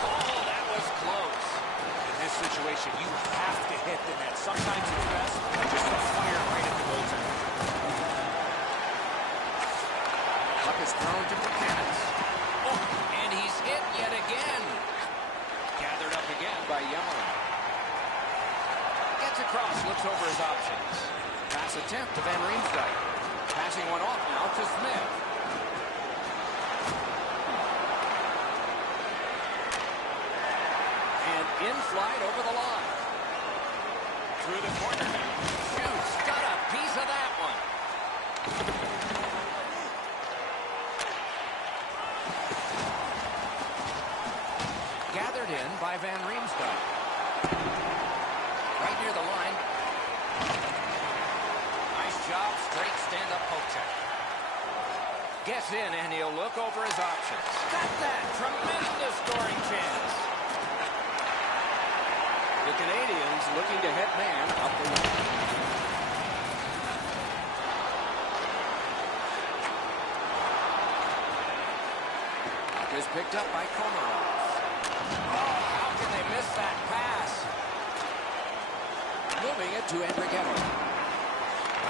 Oh, that was close. In this situation, you have to hit the net. Sometimes it's best just to fire right at the goaltender. Puck is thrown to Buchanan. Oh, and he's hit yet again. Gathered up again by Yumel. Gets across, looks over his options. Pass attempt to Van Riemsdyk. Passing one off now to Smith. And in flight over the line. Through the corner. Shoots. Got a piece of that one. Gathered in by Van Riemsdyk. Right near the line. Nice job, straight stand-up poke check. Gets in, and he'll look over his options. Got that! Tremendous scoring chance. The Canadians looking to head man up the wing. Puck is picked up by Komarov. Oh, how can they miss that pass? Moving it to Andrighetto.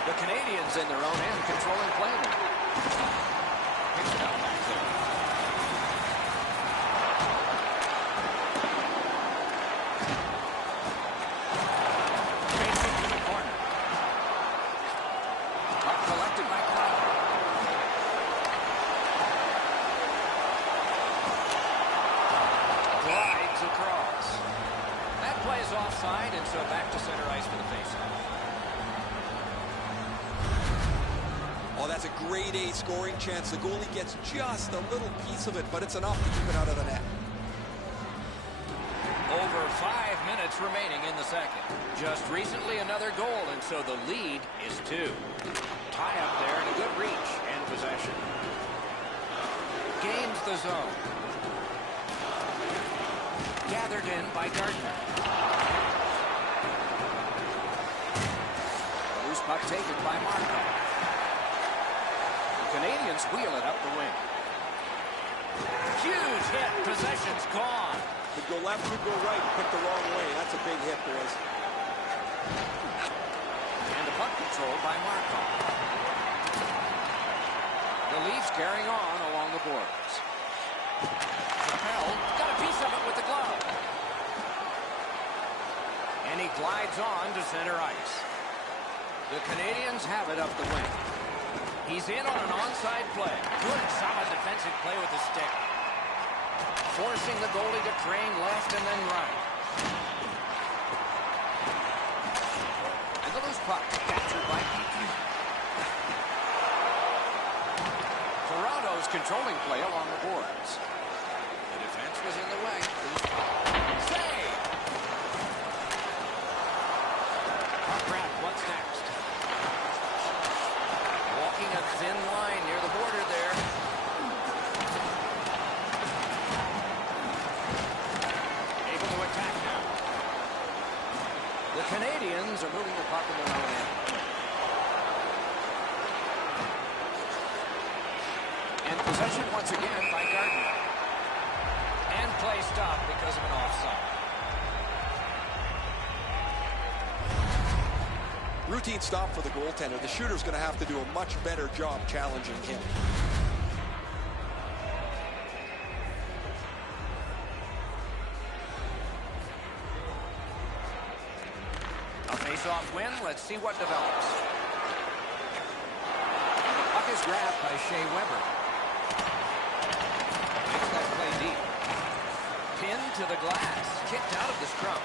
The Canadians in their own end controlling play now. Picks it up back there. Facing to the corner. Puck collected by Crowder. Glides across. That play is offside, and so back to center ice for the faceoff. Oh, that's a grade A scoring chance. The goalie gets just a little piece of it, but it's enough to keep it out of the net. Over 5 minutes remaining in the second. Just recently another goal, and so the lead is 2. Tie up there and a good reach and possession. Gains the zone. Gathered in by Gardner. Loose puck taken by Markov. The Canadians wheel it up the wing. Huge hit. Possession's gone. Could go left, could go right, pick the wrong way. That's a big hit, boys. And the puck controlled by Markov. The Leafs carrying on along the boards. Chappelle got a piece of it with the glove. And he glides on to center ice. The Canadians have it up the wing. He's in on an onside play. Good solid defensive play with the stick. Forcing the goalie to crane left and then right. And the loose puck captured by Petrie. Toronto's controlling play along the boards. The defense was in the way. Save! Puck wrap, what's next? Walking a thin line near the border there. Able to attack now. The Canadians are moving the puck in their own end. And possession once again by Gardner. And play stopped because of an offside. Routine stop for the goaltender. The shooter's going to have to do a much better job challenging him. A face-off win. Let's see what develops. The puck is grabbed by Shea Weber. Makes that play deep. Pinned to the glass. Kicked out of the scrum.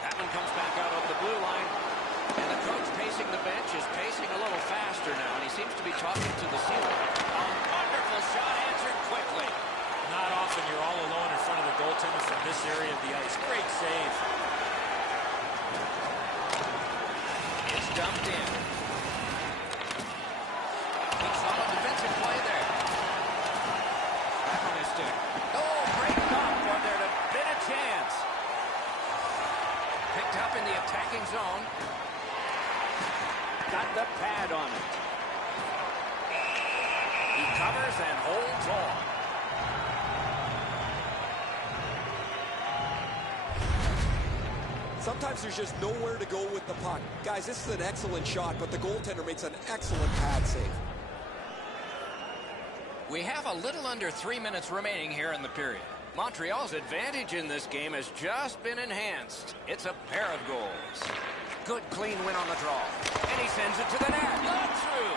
That one comes back out of the blue line. And the coach pacing the bench is pacing a little faster now, and he seems to be talking to the ceiling. A wonderful shot answered quickly. Not often you're all alone in front of the goaltender from this area of the ice. Great save. It's dumped in. Good solid defensive play there. Back on his stick. Oh, great knock for there to bit a chance. Picked up in the attacking zone. Got the pad on it. He covers and holds on. Sometimes there's just nowhere to go with the puck. Guys, this is an excellent shot, but the goaltender makes an excellent pad save. We have a little under 3 minutes remaining here in the period. Montreal's advantage in this game has just been enhanced. It's a pair of goals. Good clean win on the draw. And he sends it to the net. Not through.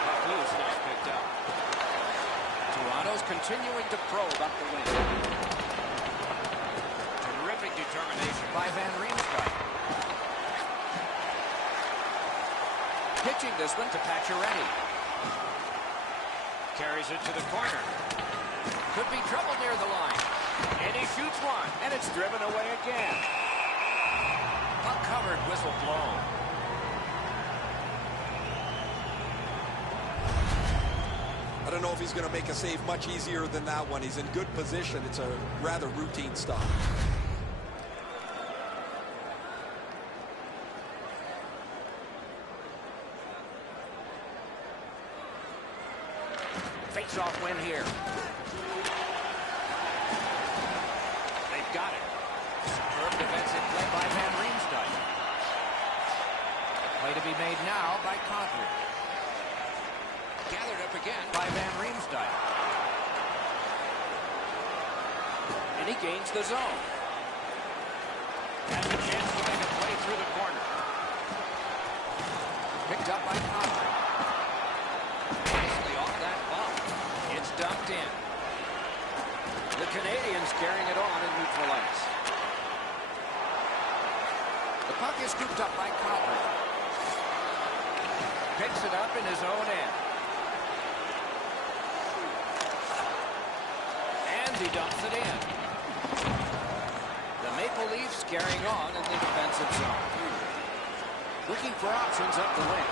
Puck loose, now picked up. Toronto's continuing to probe up the wing. Terrific determination by Van Riemsdyk. Pitching this one to Pacioretty. Carries it to the corner. Could be trouble near the line. And he shoots one. And it's driven away again. Puck covered, whistle blown. But to know if he's going to make a save much easier than that one. He's in good position. It's a rather routine stop. Face-off win here. They've got it. Superb defensive play by Van Riemsdyk. Play to be made now by Conklin. Gathered up again by Van Riemsdyk. And he gains the zone. Has a chance to make a play through the corner. Picked up by Conklin. Nicely off that bump. It's dumped in. The Canadians carrying it on in neutral ice. The puck is scooped up by Conklin. Picks it up in his own end. And he dumps it in. The Maple Leafs carrying on in the defensive zone. Looking for options up the wing.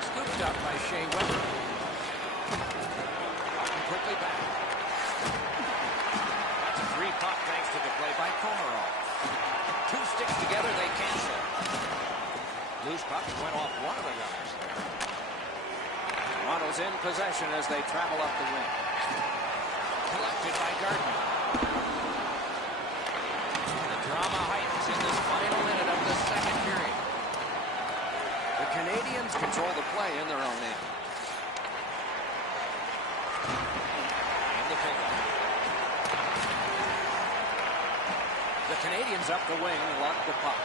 Scooped up by Shea Weber. Quickly back. That's a free puck thanks to the play by Komarov. Two sticks together, they cancel. Loose puck went off one of the runners there. Toronto's in possession as they travel up the wing. Collected by Gardner. The drama heightens in this final minute of the second period. The Canadians control the play in their own end. And the pickup. The Canadians up the wing and lock the puck.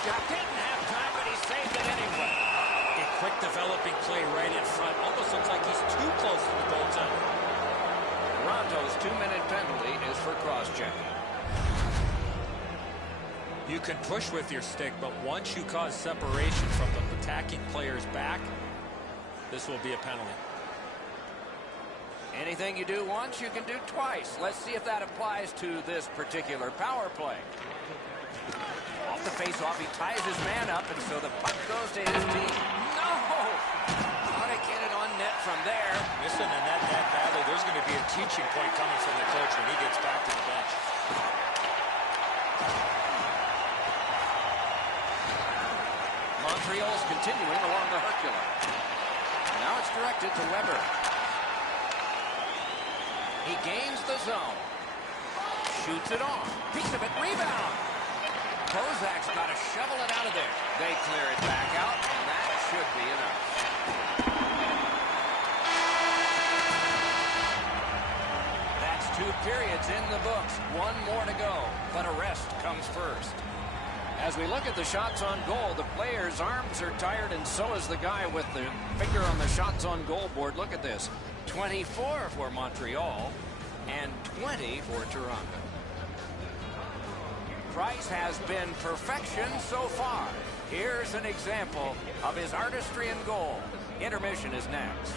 Didn't have time, but he saved it anyway. A quick developing play right in front. Almost looks like he's too close to the goaltender. Toronto's 2-minute penalty is for cross-checking. You can push with your stick, but once you cause separation from the attacking player's back, this will be a penalty. Anything you do once, you can do twice. Let's see if that applies to this particular power play. Off the face-off, he ties his man up, and so the puck goes to his team. No! How to get it on net from there. Missing a net that badly. There's going to be a teaching point coming from the coach when he gets back to the bench. Montreal's continuing along the Hercules. Now it's directed to Weber. He gains the zone. Shoots it on. Piece of it. Rebound. Kozak's got to shovel it out of there. They clear it back out, and that should be enough. That's 2 periods in the books. 1 more to go, but a rest comes first. As we look at the shots on goal, the player's arms are tired, and so is the guy with the finger on the shots on goal board. Look at this. 24 for Montreal and 20 for Toronto. Price has been perfection so far. Here's an example of his artistry in goal. Intermission is next.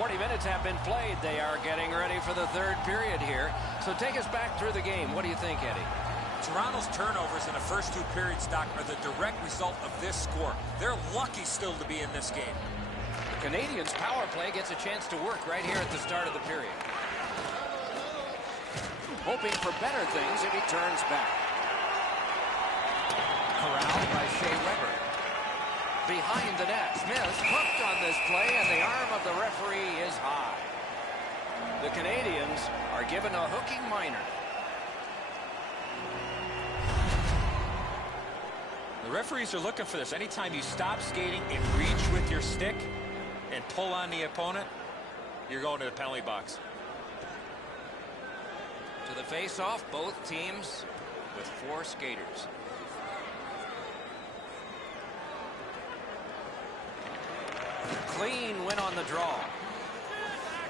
40 minutes have been played. They are getting ready for the third period here. So take us back through the game. What do you think, Eddie? Toronto's turnovers in the first 2 periods, Doc, are the direct result of this score. They're lucky still to be in this game. The Canadians' power play gets a chance to work right here at the start of the period. Hoping for better things if he turns back. Corralled by Shea Weber. Behind the net, Smith hooked on this play, and the arm of the referee is high. The Canadians are given a hooking minor. The referees are looking for this. Anytime you stop skating and reach with your stick and pull on the opponent, you're going to the penalty box. To the face-off, both teams with 4 skaters. Clean win on the draw.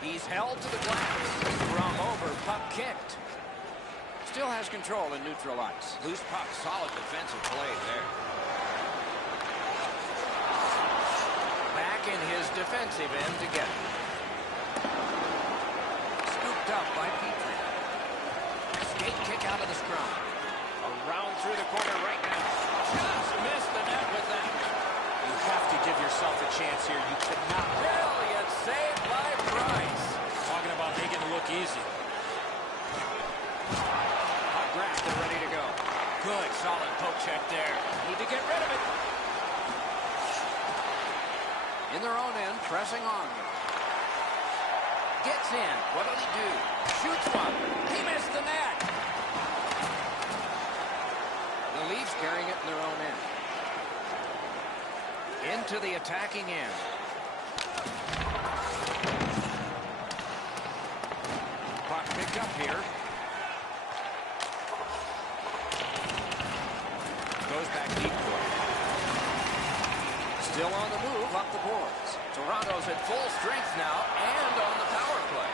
He's held to the glass. From over, puck kicked. Still has control in neutral ice. Loose puck, solid defensive play there. Back in his defensive end to get it. Scooped up by Petrie. Skate kick out of the scrum. Around through the corner right now. Just missed the net with that. You have to give yourself a chance here. You cannot. Brilliant save by Price. Talking about making it look easy. Puck grabbed and ready to go. Good, solid poke check there. Need to get rid of it. In their own end, pressing on. Gets in. What'll he do? Shoots one. He missed the net. The Leafs carrying it in their own end. Into the attacking end. Puck picked up here. Goes back deep court. Still on the move up the boards. Toronto's at full strength now and on the power play.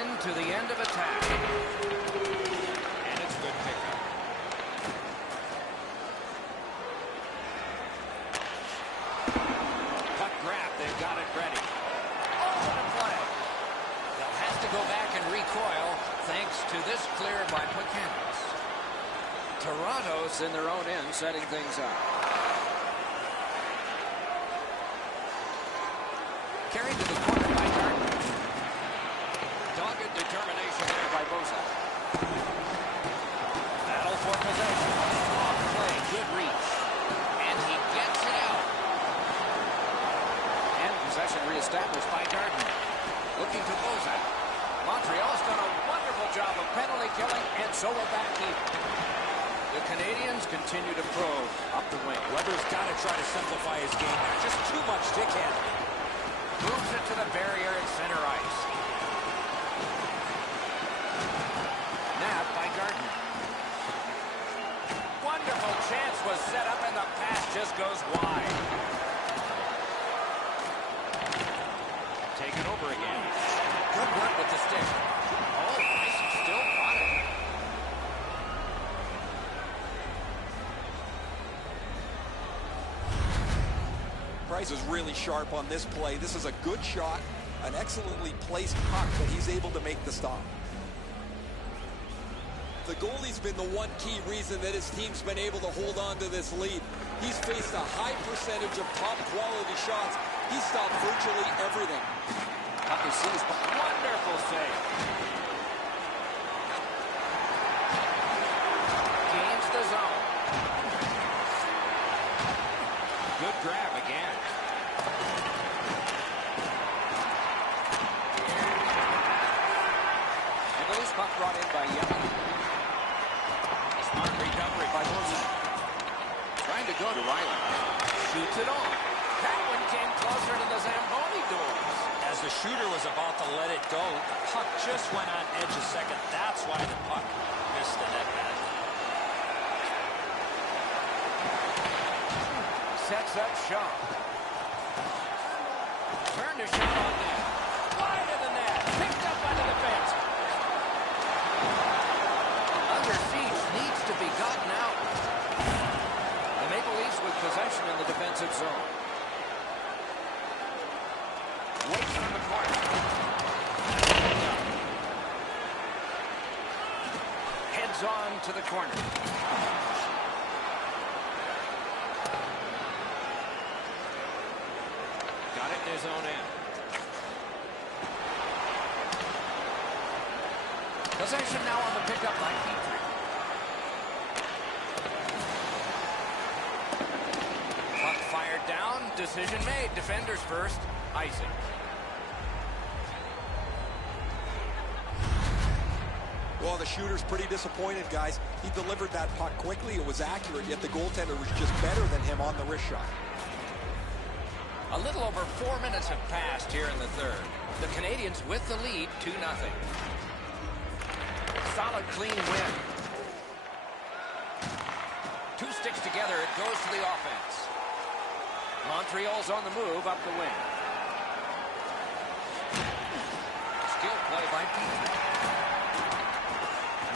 Into the end of attack. And it's good pickup. Puck grab, they've got it ready. Oh, what a play. They'll have to go back and recoil thanks to this clear by Buchanan. Toronto's in their own end, setting things up. Carried to the corner by Gardner. Dogged determination there by Bosa. Battle for possession. Off play, good reach. And he gets it out. And possession reestablished by Gardner. Looking to Bosa. Montreal's done a wonderful job of penalty killing, and so we're back even. The Canadians continue to probe up the wing. Weber's got to try to simplify his game there. Just too much stick handling. Moves it to the barrier at center ice. Nabbed by Gardner. Wonderful chance was set up and the pass just goes wide. Taken over again. Good work with the stick. Oh, nice. Still caught it. Price is really sharp on this play. This is a good shot, an excellently placed puck, but he's able to make the stop. The goalie's been the one key reason that his team's been able to hold on to this lead. He's faced a high percentage of top quality shots. He stopped virtually everything. Puck is seized. Wonderful save. Gains the zone. Good grab again. And the loose puck brought in by Young. Smart recovery by Bosa. Trying to go to Riley. Shoots it on. That one came closer to the Zamboni doors. As the shooter was about to let it go, the puck just went on edge a second. That's why the puck missed the net man. Sets up shot. Turn to shot on net. Wide of the net. Picked up by the defense. Under siege needs to be gotten out. The Maple Leafs with possession in the defensive zone. moves on to the corner. Got it in his own end. Possession now on the pickup by Petrie. Puck fired down. Decision made. Defenders first. Icing. Well, the shooter's pretty disappointed, guys. He delivered that puck quickly. It was accurate, yet the goaltender was just better than him on the wrist shot. A little over 4 minutes have passed here in the third. The Canadians with the lead, 2-0. Solid, clean win. Two sticks together, it goes to the offense. Montreal's on the move up the wing. Skill play by Petrie.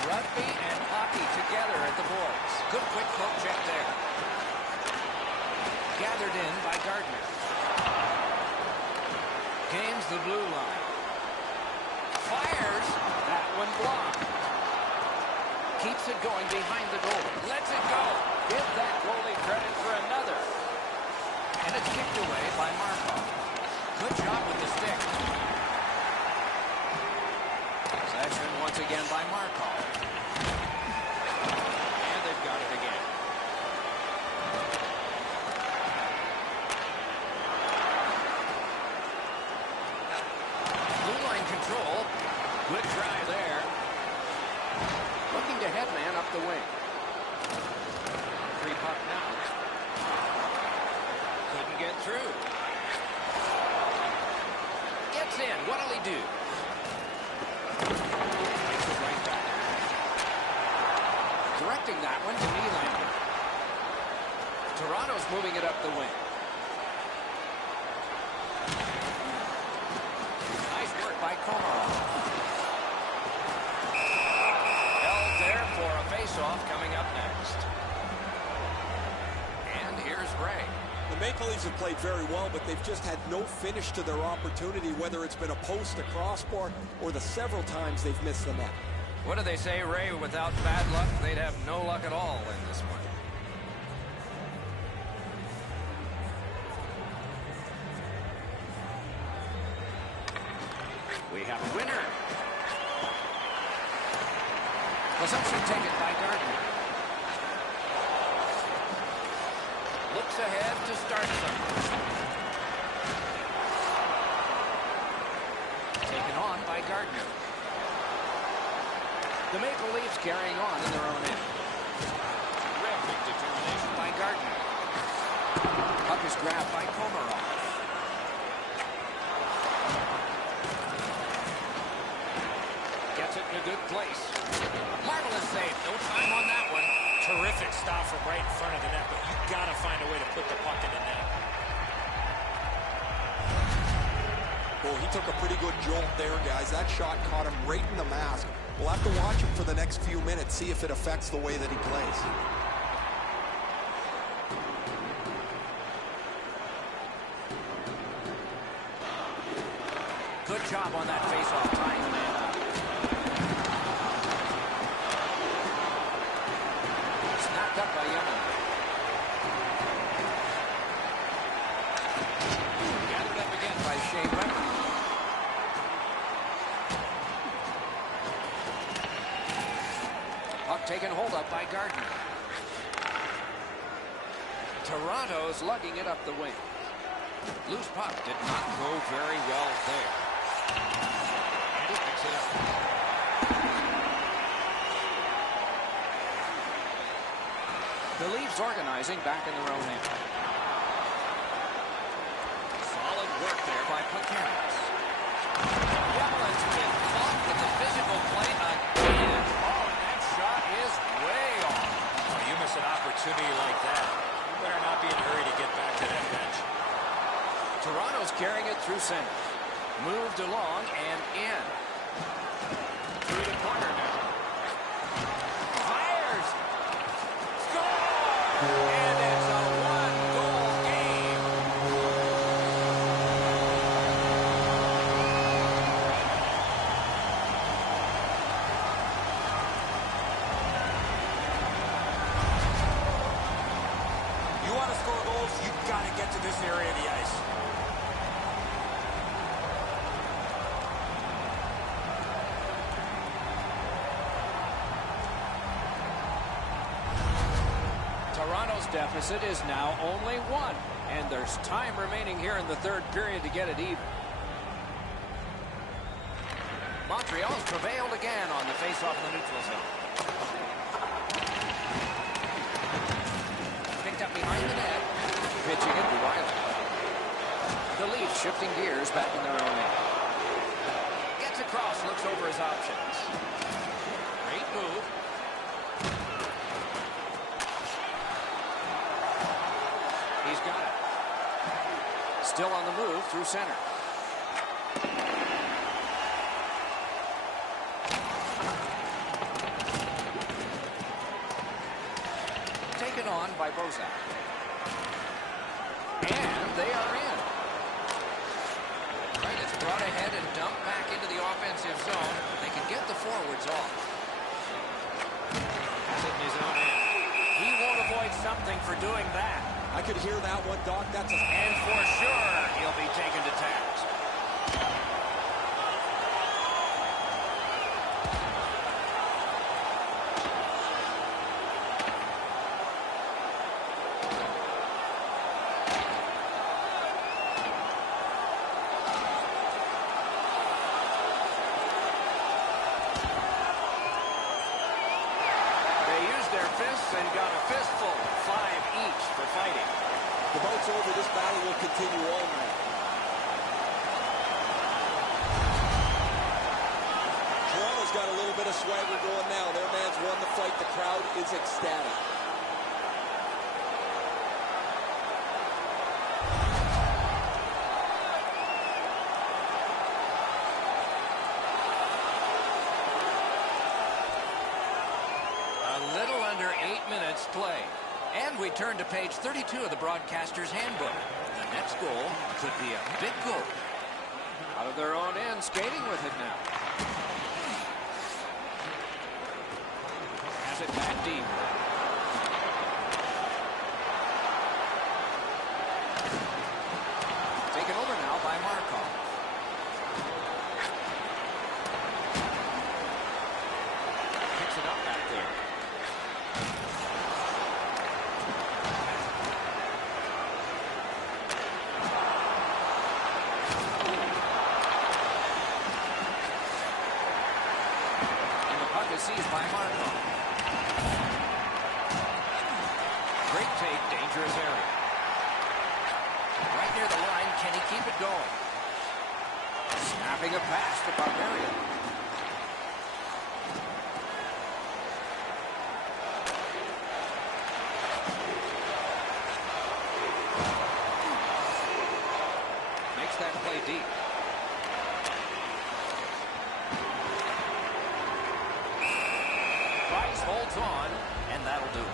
Rugby and hockey together at the boards. Good quick poke check there. Gathered in by Gardner. Gains the blue line. Fires. That one blocked. Keeps it going behind the goal. Lets it go. Give that goalie credit for another. And it's kicked away by Markov. Good job with the stick. Possession once again by Markov. And they've got it again. Blue line control. Good try there. Looking to headman up the wing. Free puck now. Couldn't get through. Gets in. What'll he do? Takes it right back. Directing that one to Nylander. Toronto's moving it up the wing. Nice work by Komarov. Held there for a face-off coming up next. And here's Ray. The Maple Leafs have played very well, but they've just had no finish to their opportunity, whether it's been a post, a crossbar, or the several times they've missed the net. What do they say, Ray? Without bad luck, they'd have no luck at all in this one. We have a winner. Possession taken by Gardner. Looks ahead to start something. Taken on by Gardner. The Maple Leafs carrying on in their own end. Terrific determination by Gardner. Puck is grabbed by Komarov. Gets it in a good place. Marvelous save. No time on that one. Terrific stop from right in front of the net, but you got to find a way to put the puck in the net. Well, he took a pretty good jolt there, guys. That shot caught him right in the mask. We'll have to watch him for the next few minutes, see if it affects the way that he plays. Good job on that face-off, tying the man up. Snapped up by Young. Gathered up again by Shea Weber. Puck taken hold of by Gardner. Toronto's lugging it up the wing. Loose puck did not go very well there. And he picks it up. The Leafs organizing back in their own end. Solid work there by Plekanec. Yamalin's been caught with the physical play again. Oh, and that shot is way off. Oh, you miss an opportunity like that. You better not be in a hurry to get back to that bench. Toronto's carrying it through center. Moved along and in. Through the corner now. Fires! Score! And it's a one-goal game. You've got to get to this area of the ice. Toronto's deficit is now only 1, and there's time remaining here in the third period to get it even. Montreal's prevailed again on the face-off in the neutral zone. Picked up behind the net. Pitching it to Riley. The Leafs shifting gears back in their own end. Gets across, looks over his options. Great move. He's got it. Still on the move through center. Taken on by Bozak. And they are in. Right, it's brought ahead and dumped back into the offensive zone. They can get the forwards off. Has it in his own end. He won't avoid something for doing that. I could hear that one, Doc. That's a... And for sure, he'll be taken to task. They used their fists and got a fistful. 5 each for fighting. The boat's over. This battle will continue all night. Toronto's got a little bit of swagger going now. Their man's won the fight. The crowd is ecstatic. A little under 8 minutes played. And we turn to page 32 of the broadcaster's handbook. The next goal could be a big goal. Out of their own end, skating with it now. Has it back deep. Taken over now by Markov. Picks it up back there. Seized by Markov. Great take, dangerous area. Right near the line, can he keep it going? Snapping a pass to Barbarian. Makes that play deep. Holds on, and that'll do it.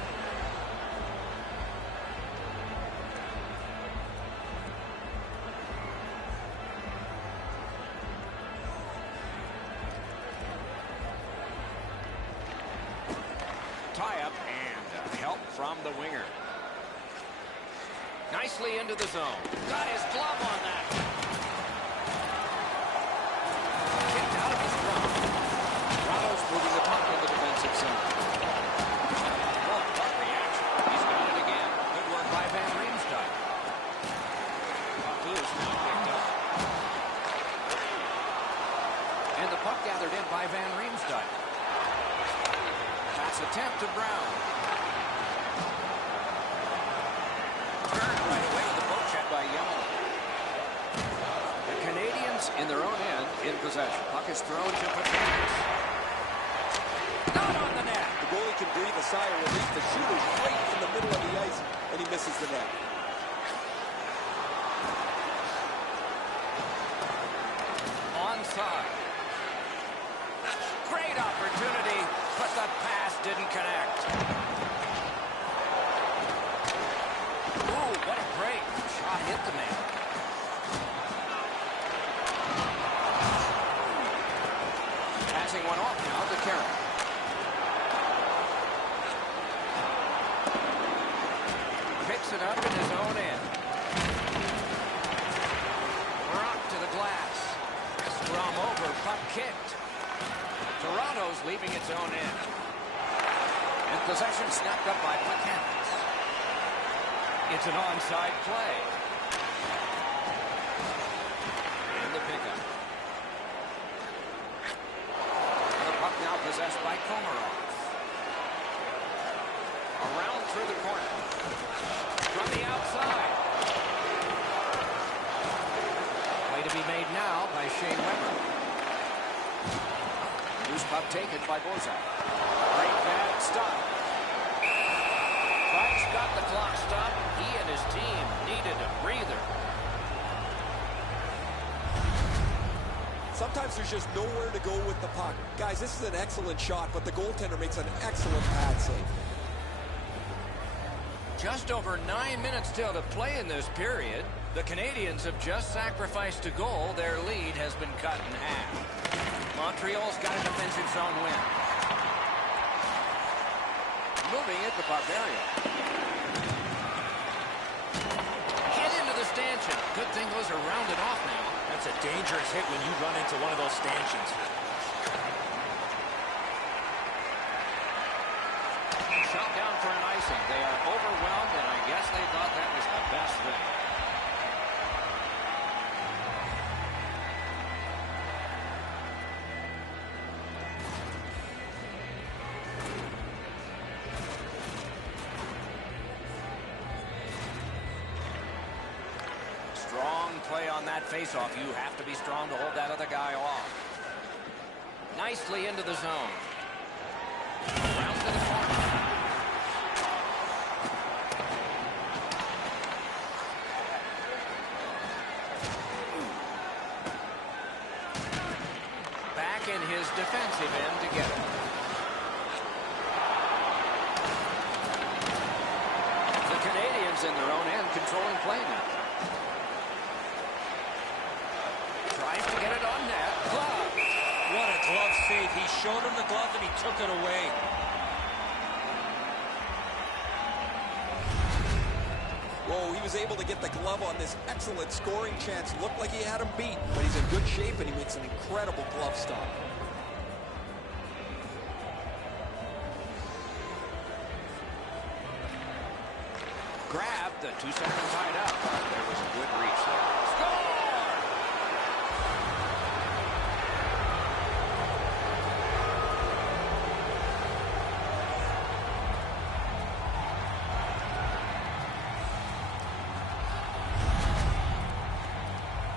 Tie-up and help from the winger. Nicely into the zone. Got his glove on that. Kicked out of his glove. Toronto's moving the puck in the defensive zone. Puck gathered in by Van Riemsdyk. Pass attempt to Brown. Turned right away with the poke check by Yamamoto. The Canadians in their own end in possession. Puck is thrown to Patrice. Not on the net. The goalie can breathe a sigh of relief. The shooter's right in the middle of the ice, and he misses the net. Onside. Great opportunity, but the pass didn't connect. Ooh, what a break. Shot hit the man. Passing one off now to Carroll. Picks it up in his own end. kicked. Toronto's leaving its own end. And possession snapped up by Buchanan. It's an onside play. And the pickup. The puck now possessed by Komarov. Around through the corner. From the outside. Play to be made now by Shane Weber. Loose puck taken by Bozak. Great bad stop. Price got the clock stopped. He and his team needed a breather. Sometimes there's just nowhere to go with the puck. Guys, this is an excellent shot, but the goaltender makes an excellent pad save. Just over 9 minutes still to play in this period. The Canadians have just sacrificed a goal. Their lead has been cut in half. Montreal's got a defensive zone win. Moving it to Barberio. Hit into the stanchion. Good thing those are rounded off now. That's a dangerous hit when you run into one of those stanchions. Shot down for an icing. They are overwhelmed, and I guess they thought that was the best thing. Strong play on that faceoff. You have to be strong to hold that other guy off. Nicely into the zone. Around to the corner. Back in his defensive end to get it. The Canadians in their own end controlling play now. Tries to get it on net. Glove. What a glove save. He showed him the glove and he took it away. Whoa, he was able to get the glove on this excellent scoring chance. Looked like he had him beat, but he's in good shape and he makes an incredible glove stop. Grabbed, the 2 seconds tied up. There was a good reach there. Score!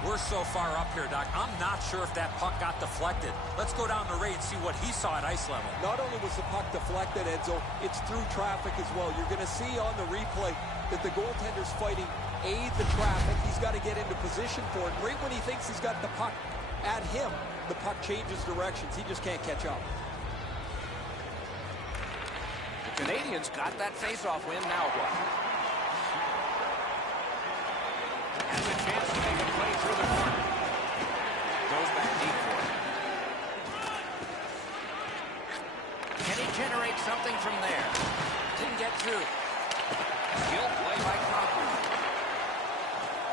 We're so far up here, Doc. I'm not sure if that puck got deflected. Let's go down to Ray and see what he saw at ice level. Not only was the puck deflected, Enzo, it's through traffic as well. You're going to see on the replay that the goaltender's fighting the traffic. He's got to get into position for it. Right when he thinks he's got the puck at him, the puck changes directions. He just can't catch up. The Canadians got that face-off win. Now what? Has a chance to make a play through the corner. Goes back deep for it. Can he generate something from there? Didn't get through. Skill play by Crawford.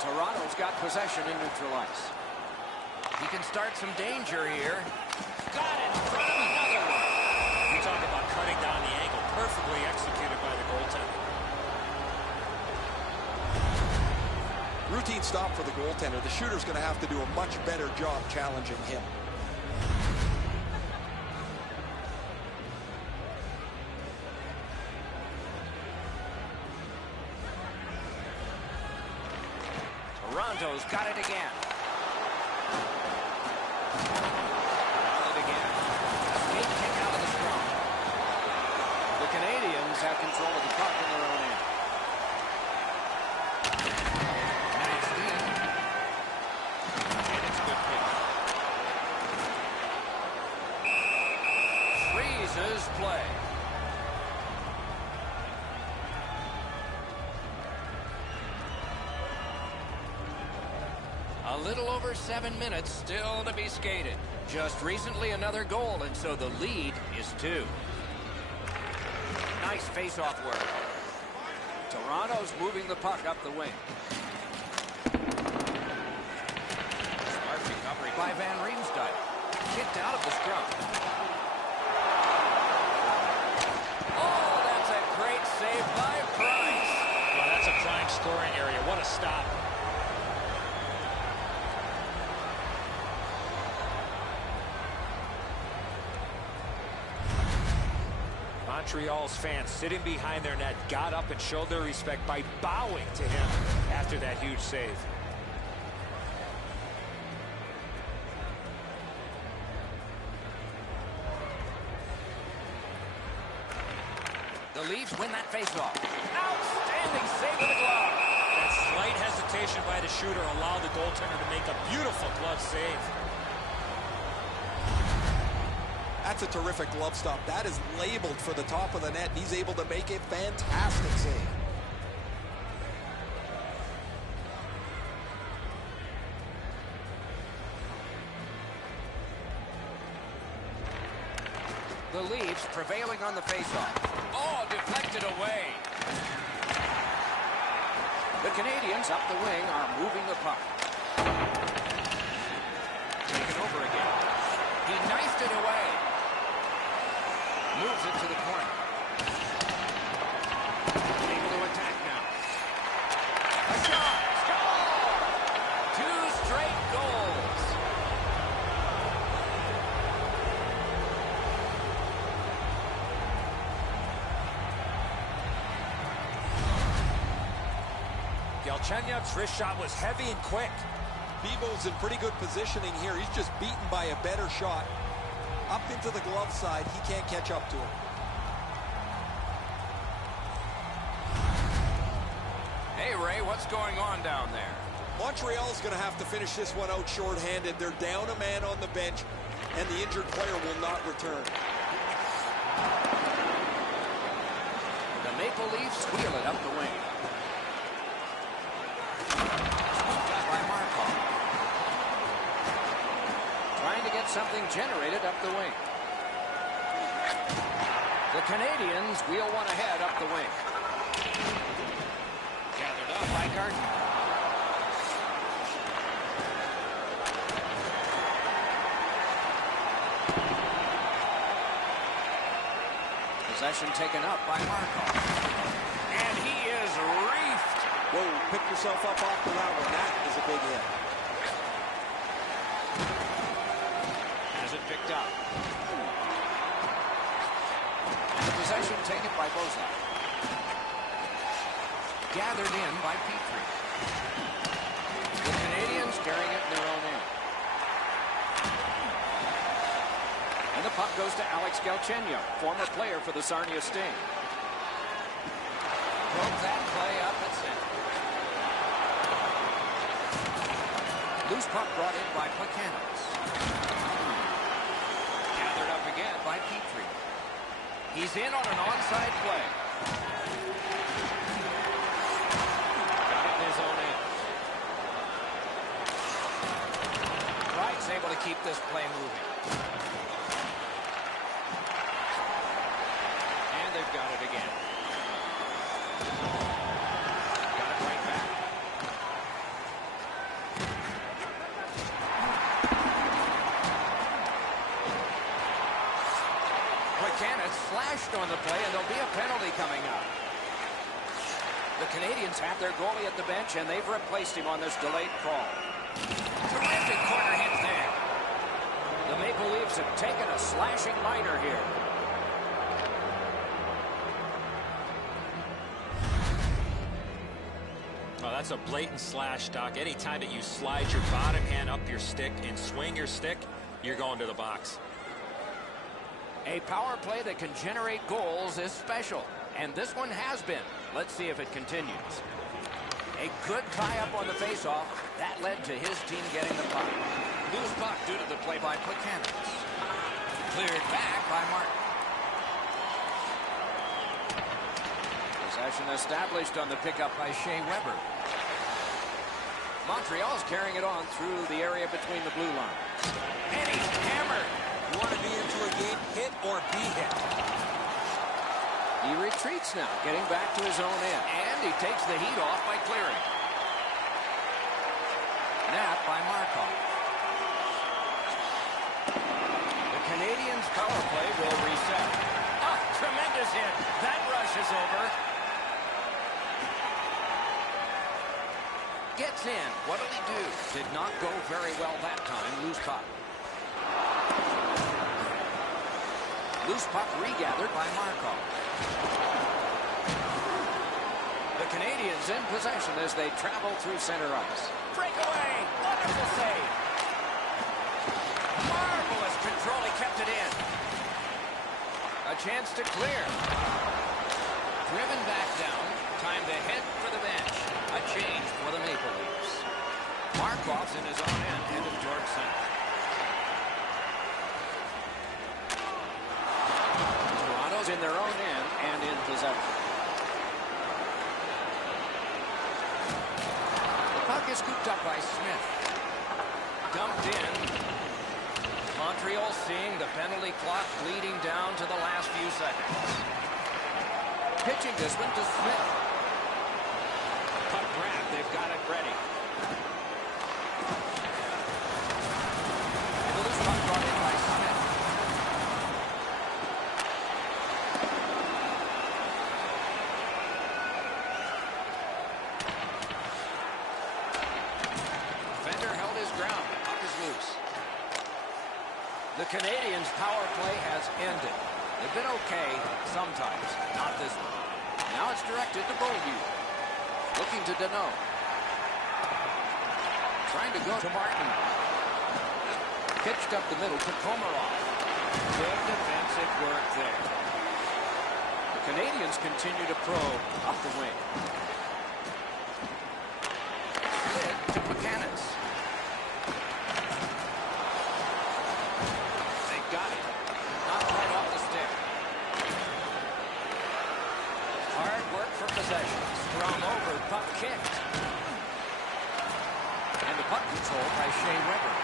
Toronto's got possession in neutral ice. He can start some danger here. Got it from another one. You talk about cutting down the angle. Perfectly executed by the goaltender. Routine stop for the goaltender. The shooter's going to have to do a much better job challenging him. Toronto's got it again. Got it again. Skate kick out of the scrum. The Canadians have control of the puck in their own end. Nice in. And it's a good pick. Freezes play. A little over 7 minutes still to be skated. Just recently another goal, and so the lead is 2. Nice face-off work. Toronto's moving the puck up the wing. Smart recovery by Van Riemsdyk. kicked out of the scrum. Oh, that's a great save by Price. Well, that's a prime scoring area. What a stop. Montreal's fans sitting behind their net got up and showed their respect by bowing to him after that huge save. The Leafs win that faceoff. Outstanding save with the glove. That slight hesitation by the shooter allowed the goaltender to make a beautiful glove save. That's a terrific glove stop. That is labeled for the top of the net. He's able to make a fantastic save. The Leafs prevailing on the faceoff. Oh, deflected away. The Canadians up the wing are moving the puck. Taken over again. He knifed it away. Moves it to the corner. Able to attack now. A shot! Score! 2 straight goals. Galchenyuk's wrist shot was heavy and quick. Bibo's in pretty good positioning here. He's just beaten by a better shot. Up into the glove side, he can't catch up to him. Hey, Ray, what's going on down there? Montreal's going to have to finish this one out shorthanded. They're down a man on the bench, and the injured player will not return. The Maple Leafs wheel it up the wing. By Markov. Trying to get something generated up the wing. The Canadians wheel one ahead up the wing. Gathered up by Gardner. Possession taken up by Markov. And he is reefed. Whoa, pick yourself up off of that one. That is a big hit. Has it picked up. And the possession taken by Bozak. Gathered in by Petrie. The Canadians carrying it in their own end. And the puck goes to Alex Galchenyuk, former player for the Sarnia Sting. Broke that play up at center. Loose puck brought in by Plekanec. Gathered up again by Petrie. He's in on an onside play. Got it in his own end. Wright's able to keep this play moving. And they've got it again. Got it right back. Plekanec slashed on the play, and there'll be a penalty coming up. The Canadians have their goalie at the bench, and they've replaced him on this delayed call. Terrific corner hit there. The Maple Leafs have taken a slashing liner here. Well, that's a blatant slash, Doc. Anytime that you slide your bottom hand up your stick and swing your stick, you're going to the box. A power play that can generate goals is special, and this one has been. Let's see if it continues. A good tie-up on the faceoff. That led to his team getting the puck. Loose puck due to the play by Plekanec. Cleared back by Martin. Possession established on the pickup by Shea Weber. Montreal's carrying it on through the area between the blue lines. And he's hammered. You want to be into a game, hit or be hit. He retreats now, getting back to his own end. And he takes the heat off by clearing. Nap by Markov. Canadians' power play will reset. Oh, tremendous hit. That rush is over. Gets in. What'll he do? Did not go very well that time. Loose puck. Loose puck regathered by Markov. The Canadians in possession as they travel through center ice. Breakaway. Wonderful save. Marvelous control. He kept it in. A chance to clear. Driven back down. Time to head for the bench. A change for the Maple Leafs. Markov's in his own end, headed towards center. Toronto's in their own end and in possession. The puck is scooped up by Smith. Dumped in. Montreal seeing the penalty clock bleeding down to the last few seconds. Pitching this one to Smith. Puck grab, they've got it ready. And the loose puck brought in by Smith. Defender held his ground. Puck is loose. The Canadians' power play has ended. They've been okay sometimes, not this one. Now it's directed to Beaulieu. Looking to Deneau. Trying to go to Martin. Pitched up the middle to Komarov. Good defensive work there. The Canadians continue to probe up the wing. Slid to Buchanan's. They got it. Not quite off the stick. Hard work for possession. Thrown over, puck kicked. And the puck controlled by Shea Weber.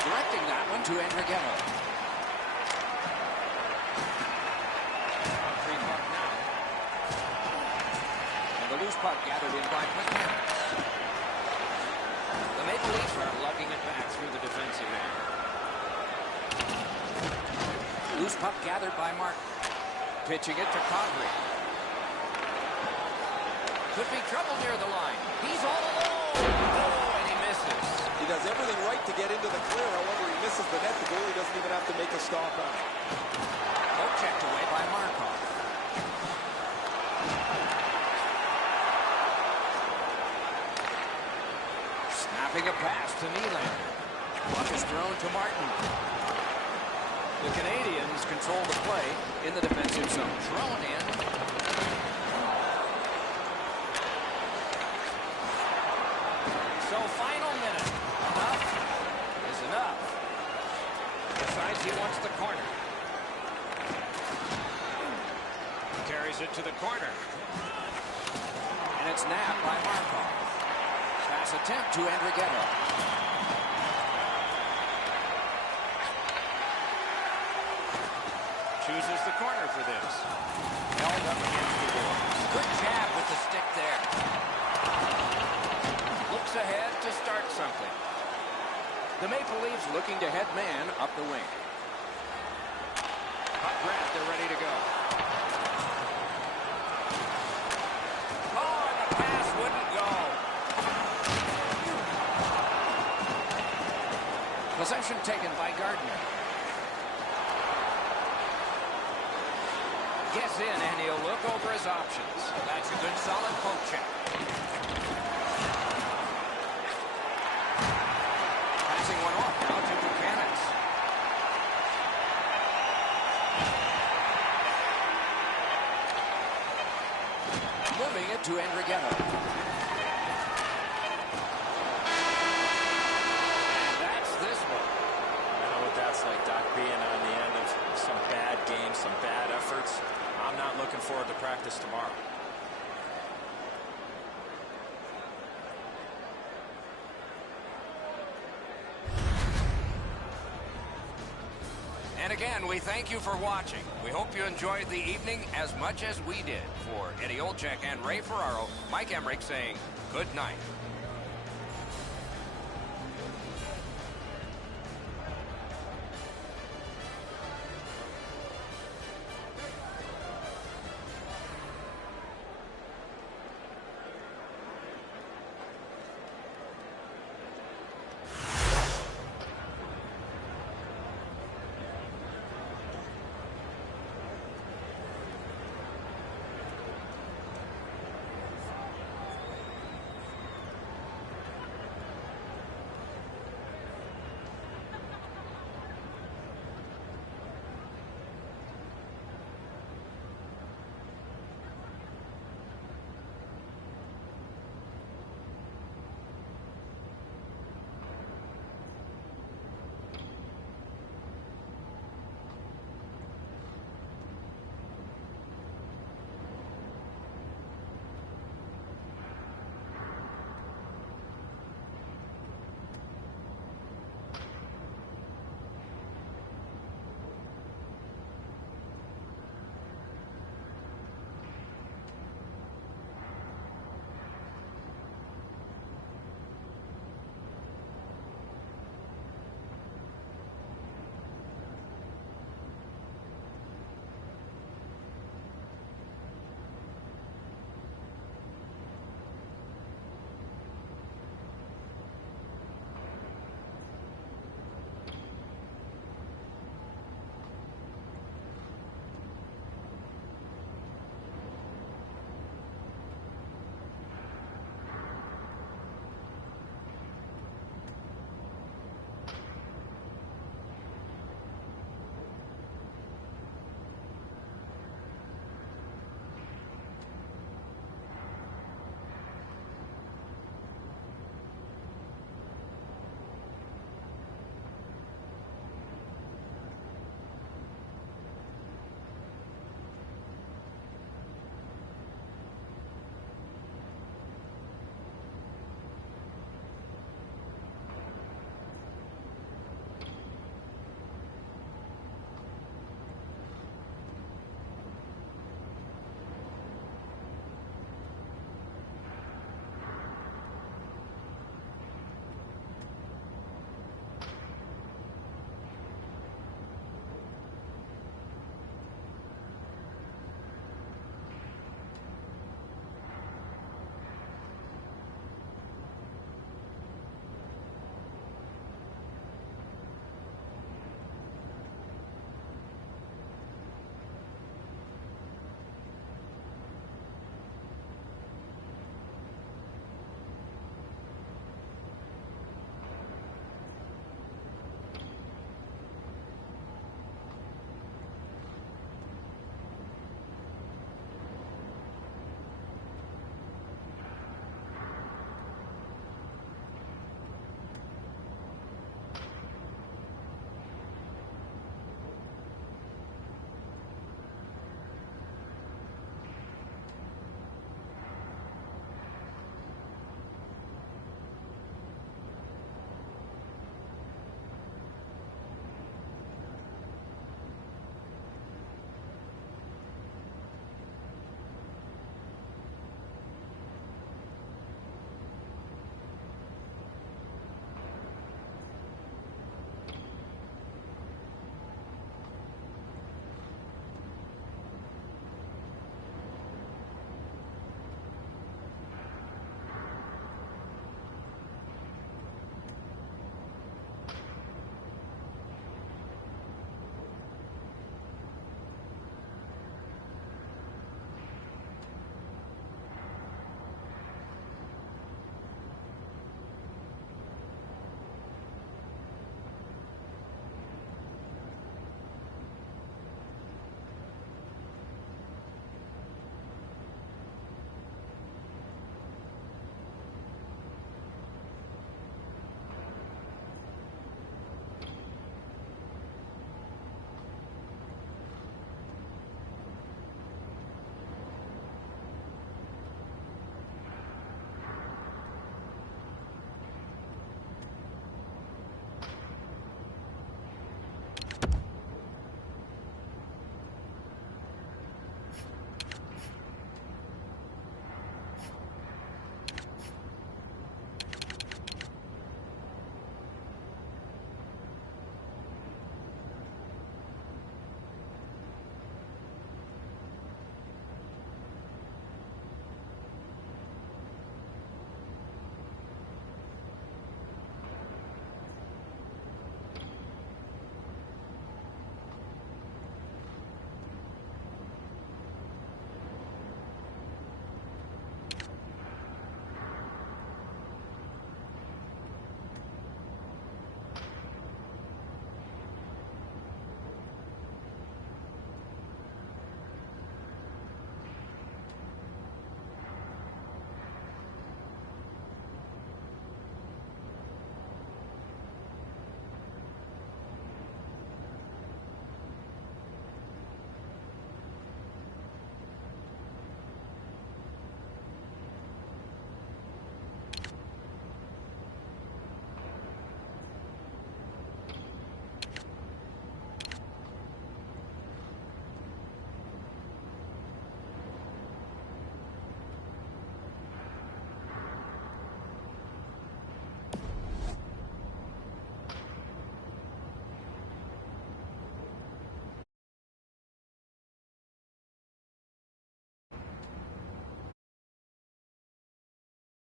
Directing that one to Enriqueta. Free puck now. And the loose puck gathered in by Buchanan. The Maple Leafs are lugging it back through the defensive end. Loose puck gathered by Martin. Pitching it to Conley. Could be trouble near the line. He's all alone. Oh, and he misses. He does everything right to get into the clear. However, he misses the net. The goalie doesn't even have to make a stop on it. Oh, checked away by Markov. Snapping a pass to Nylander. Puck is thrown to Martin. The Canadians control the play in the defensive zone. Thrown in. So final minute. Enough is enough. Decides he wants the corner. Carries it to the corner. And it's nabbed by Markov. Pass attempt to Enriqueta. Chooses the corner for this. Held up against the boards. Good jab with the stick there. Looks ahead to start something. The Maple Leafs looking to head man up the wing. Puck grab, they're ready to go. Oh, and the pass wouldn't go. Possession taken by Gardner. Gets in, and he'll look over his options. That's a good, solid poke check. Passing one off now to Buchanan. Moving it to Enriqueta. And that's this one. I know what that's like, Doc, being on the end of some bad games, some bad efforts. I'm not looking forward to practice tomorrow. And again, we thank you for watching. We hope you enjoyed the evening as much as we did. For Eddie Olczyk and Ray Ferraro, Mike Emmerich saying good night.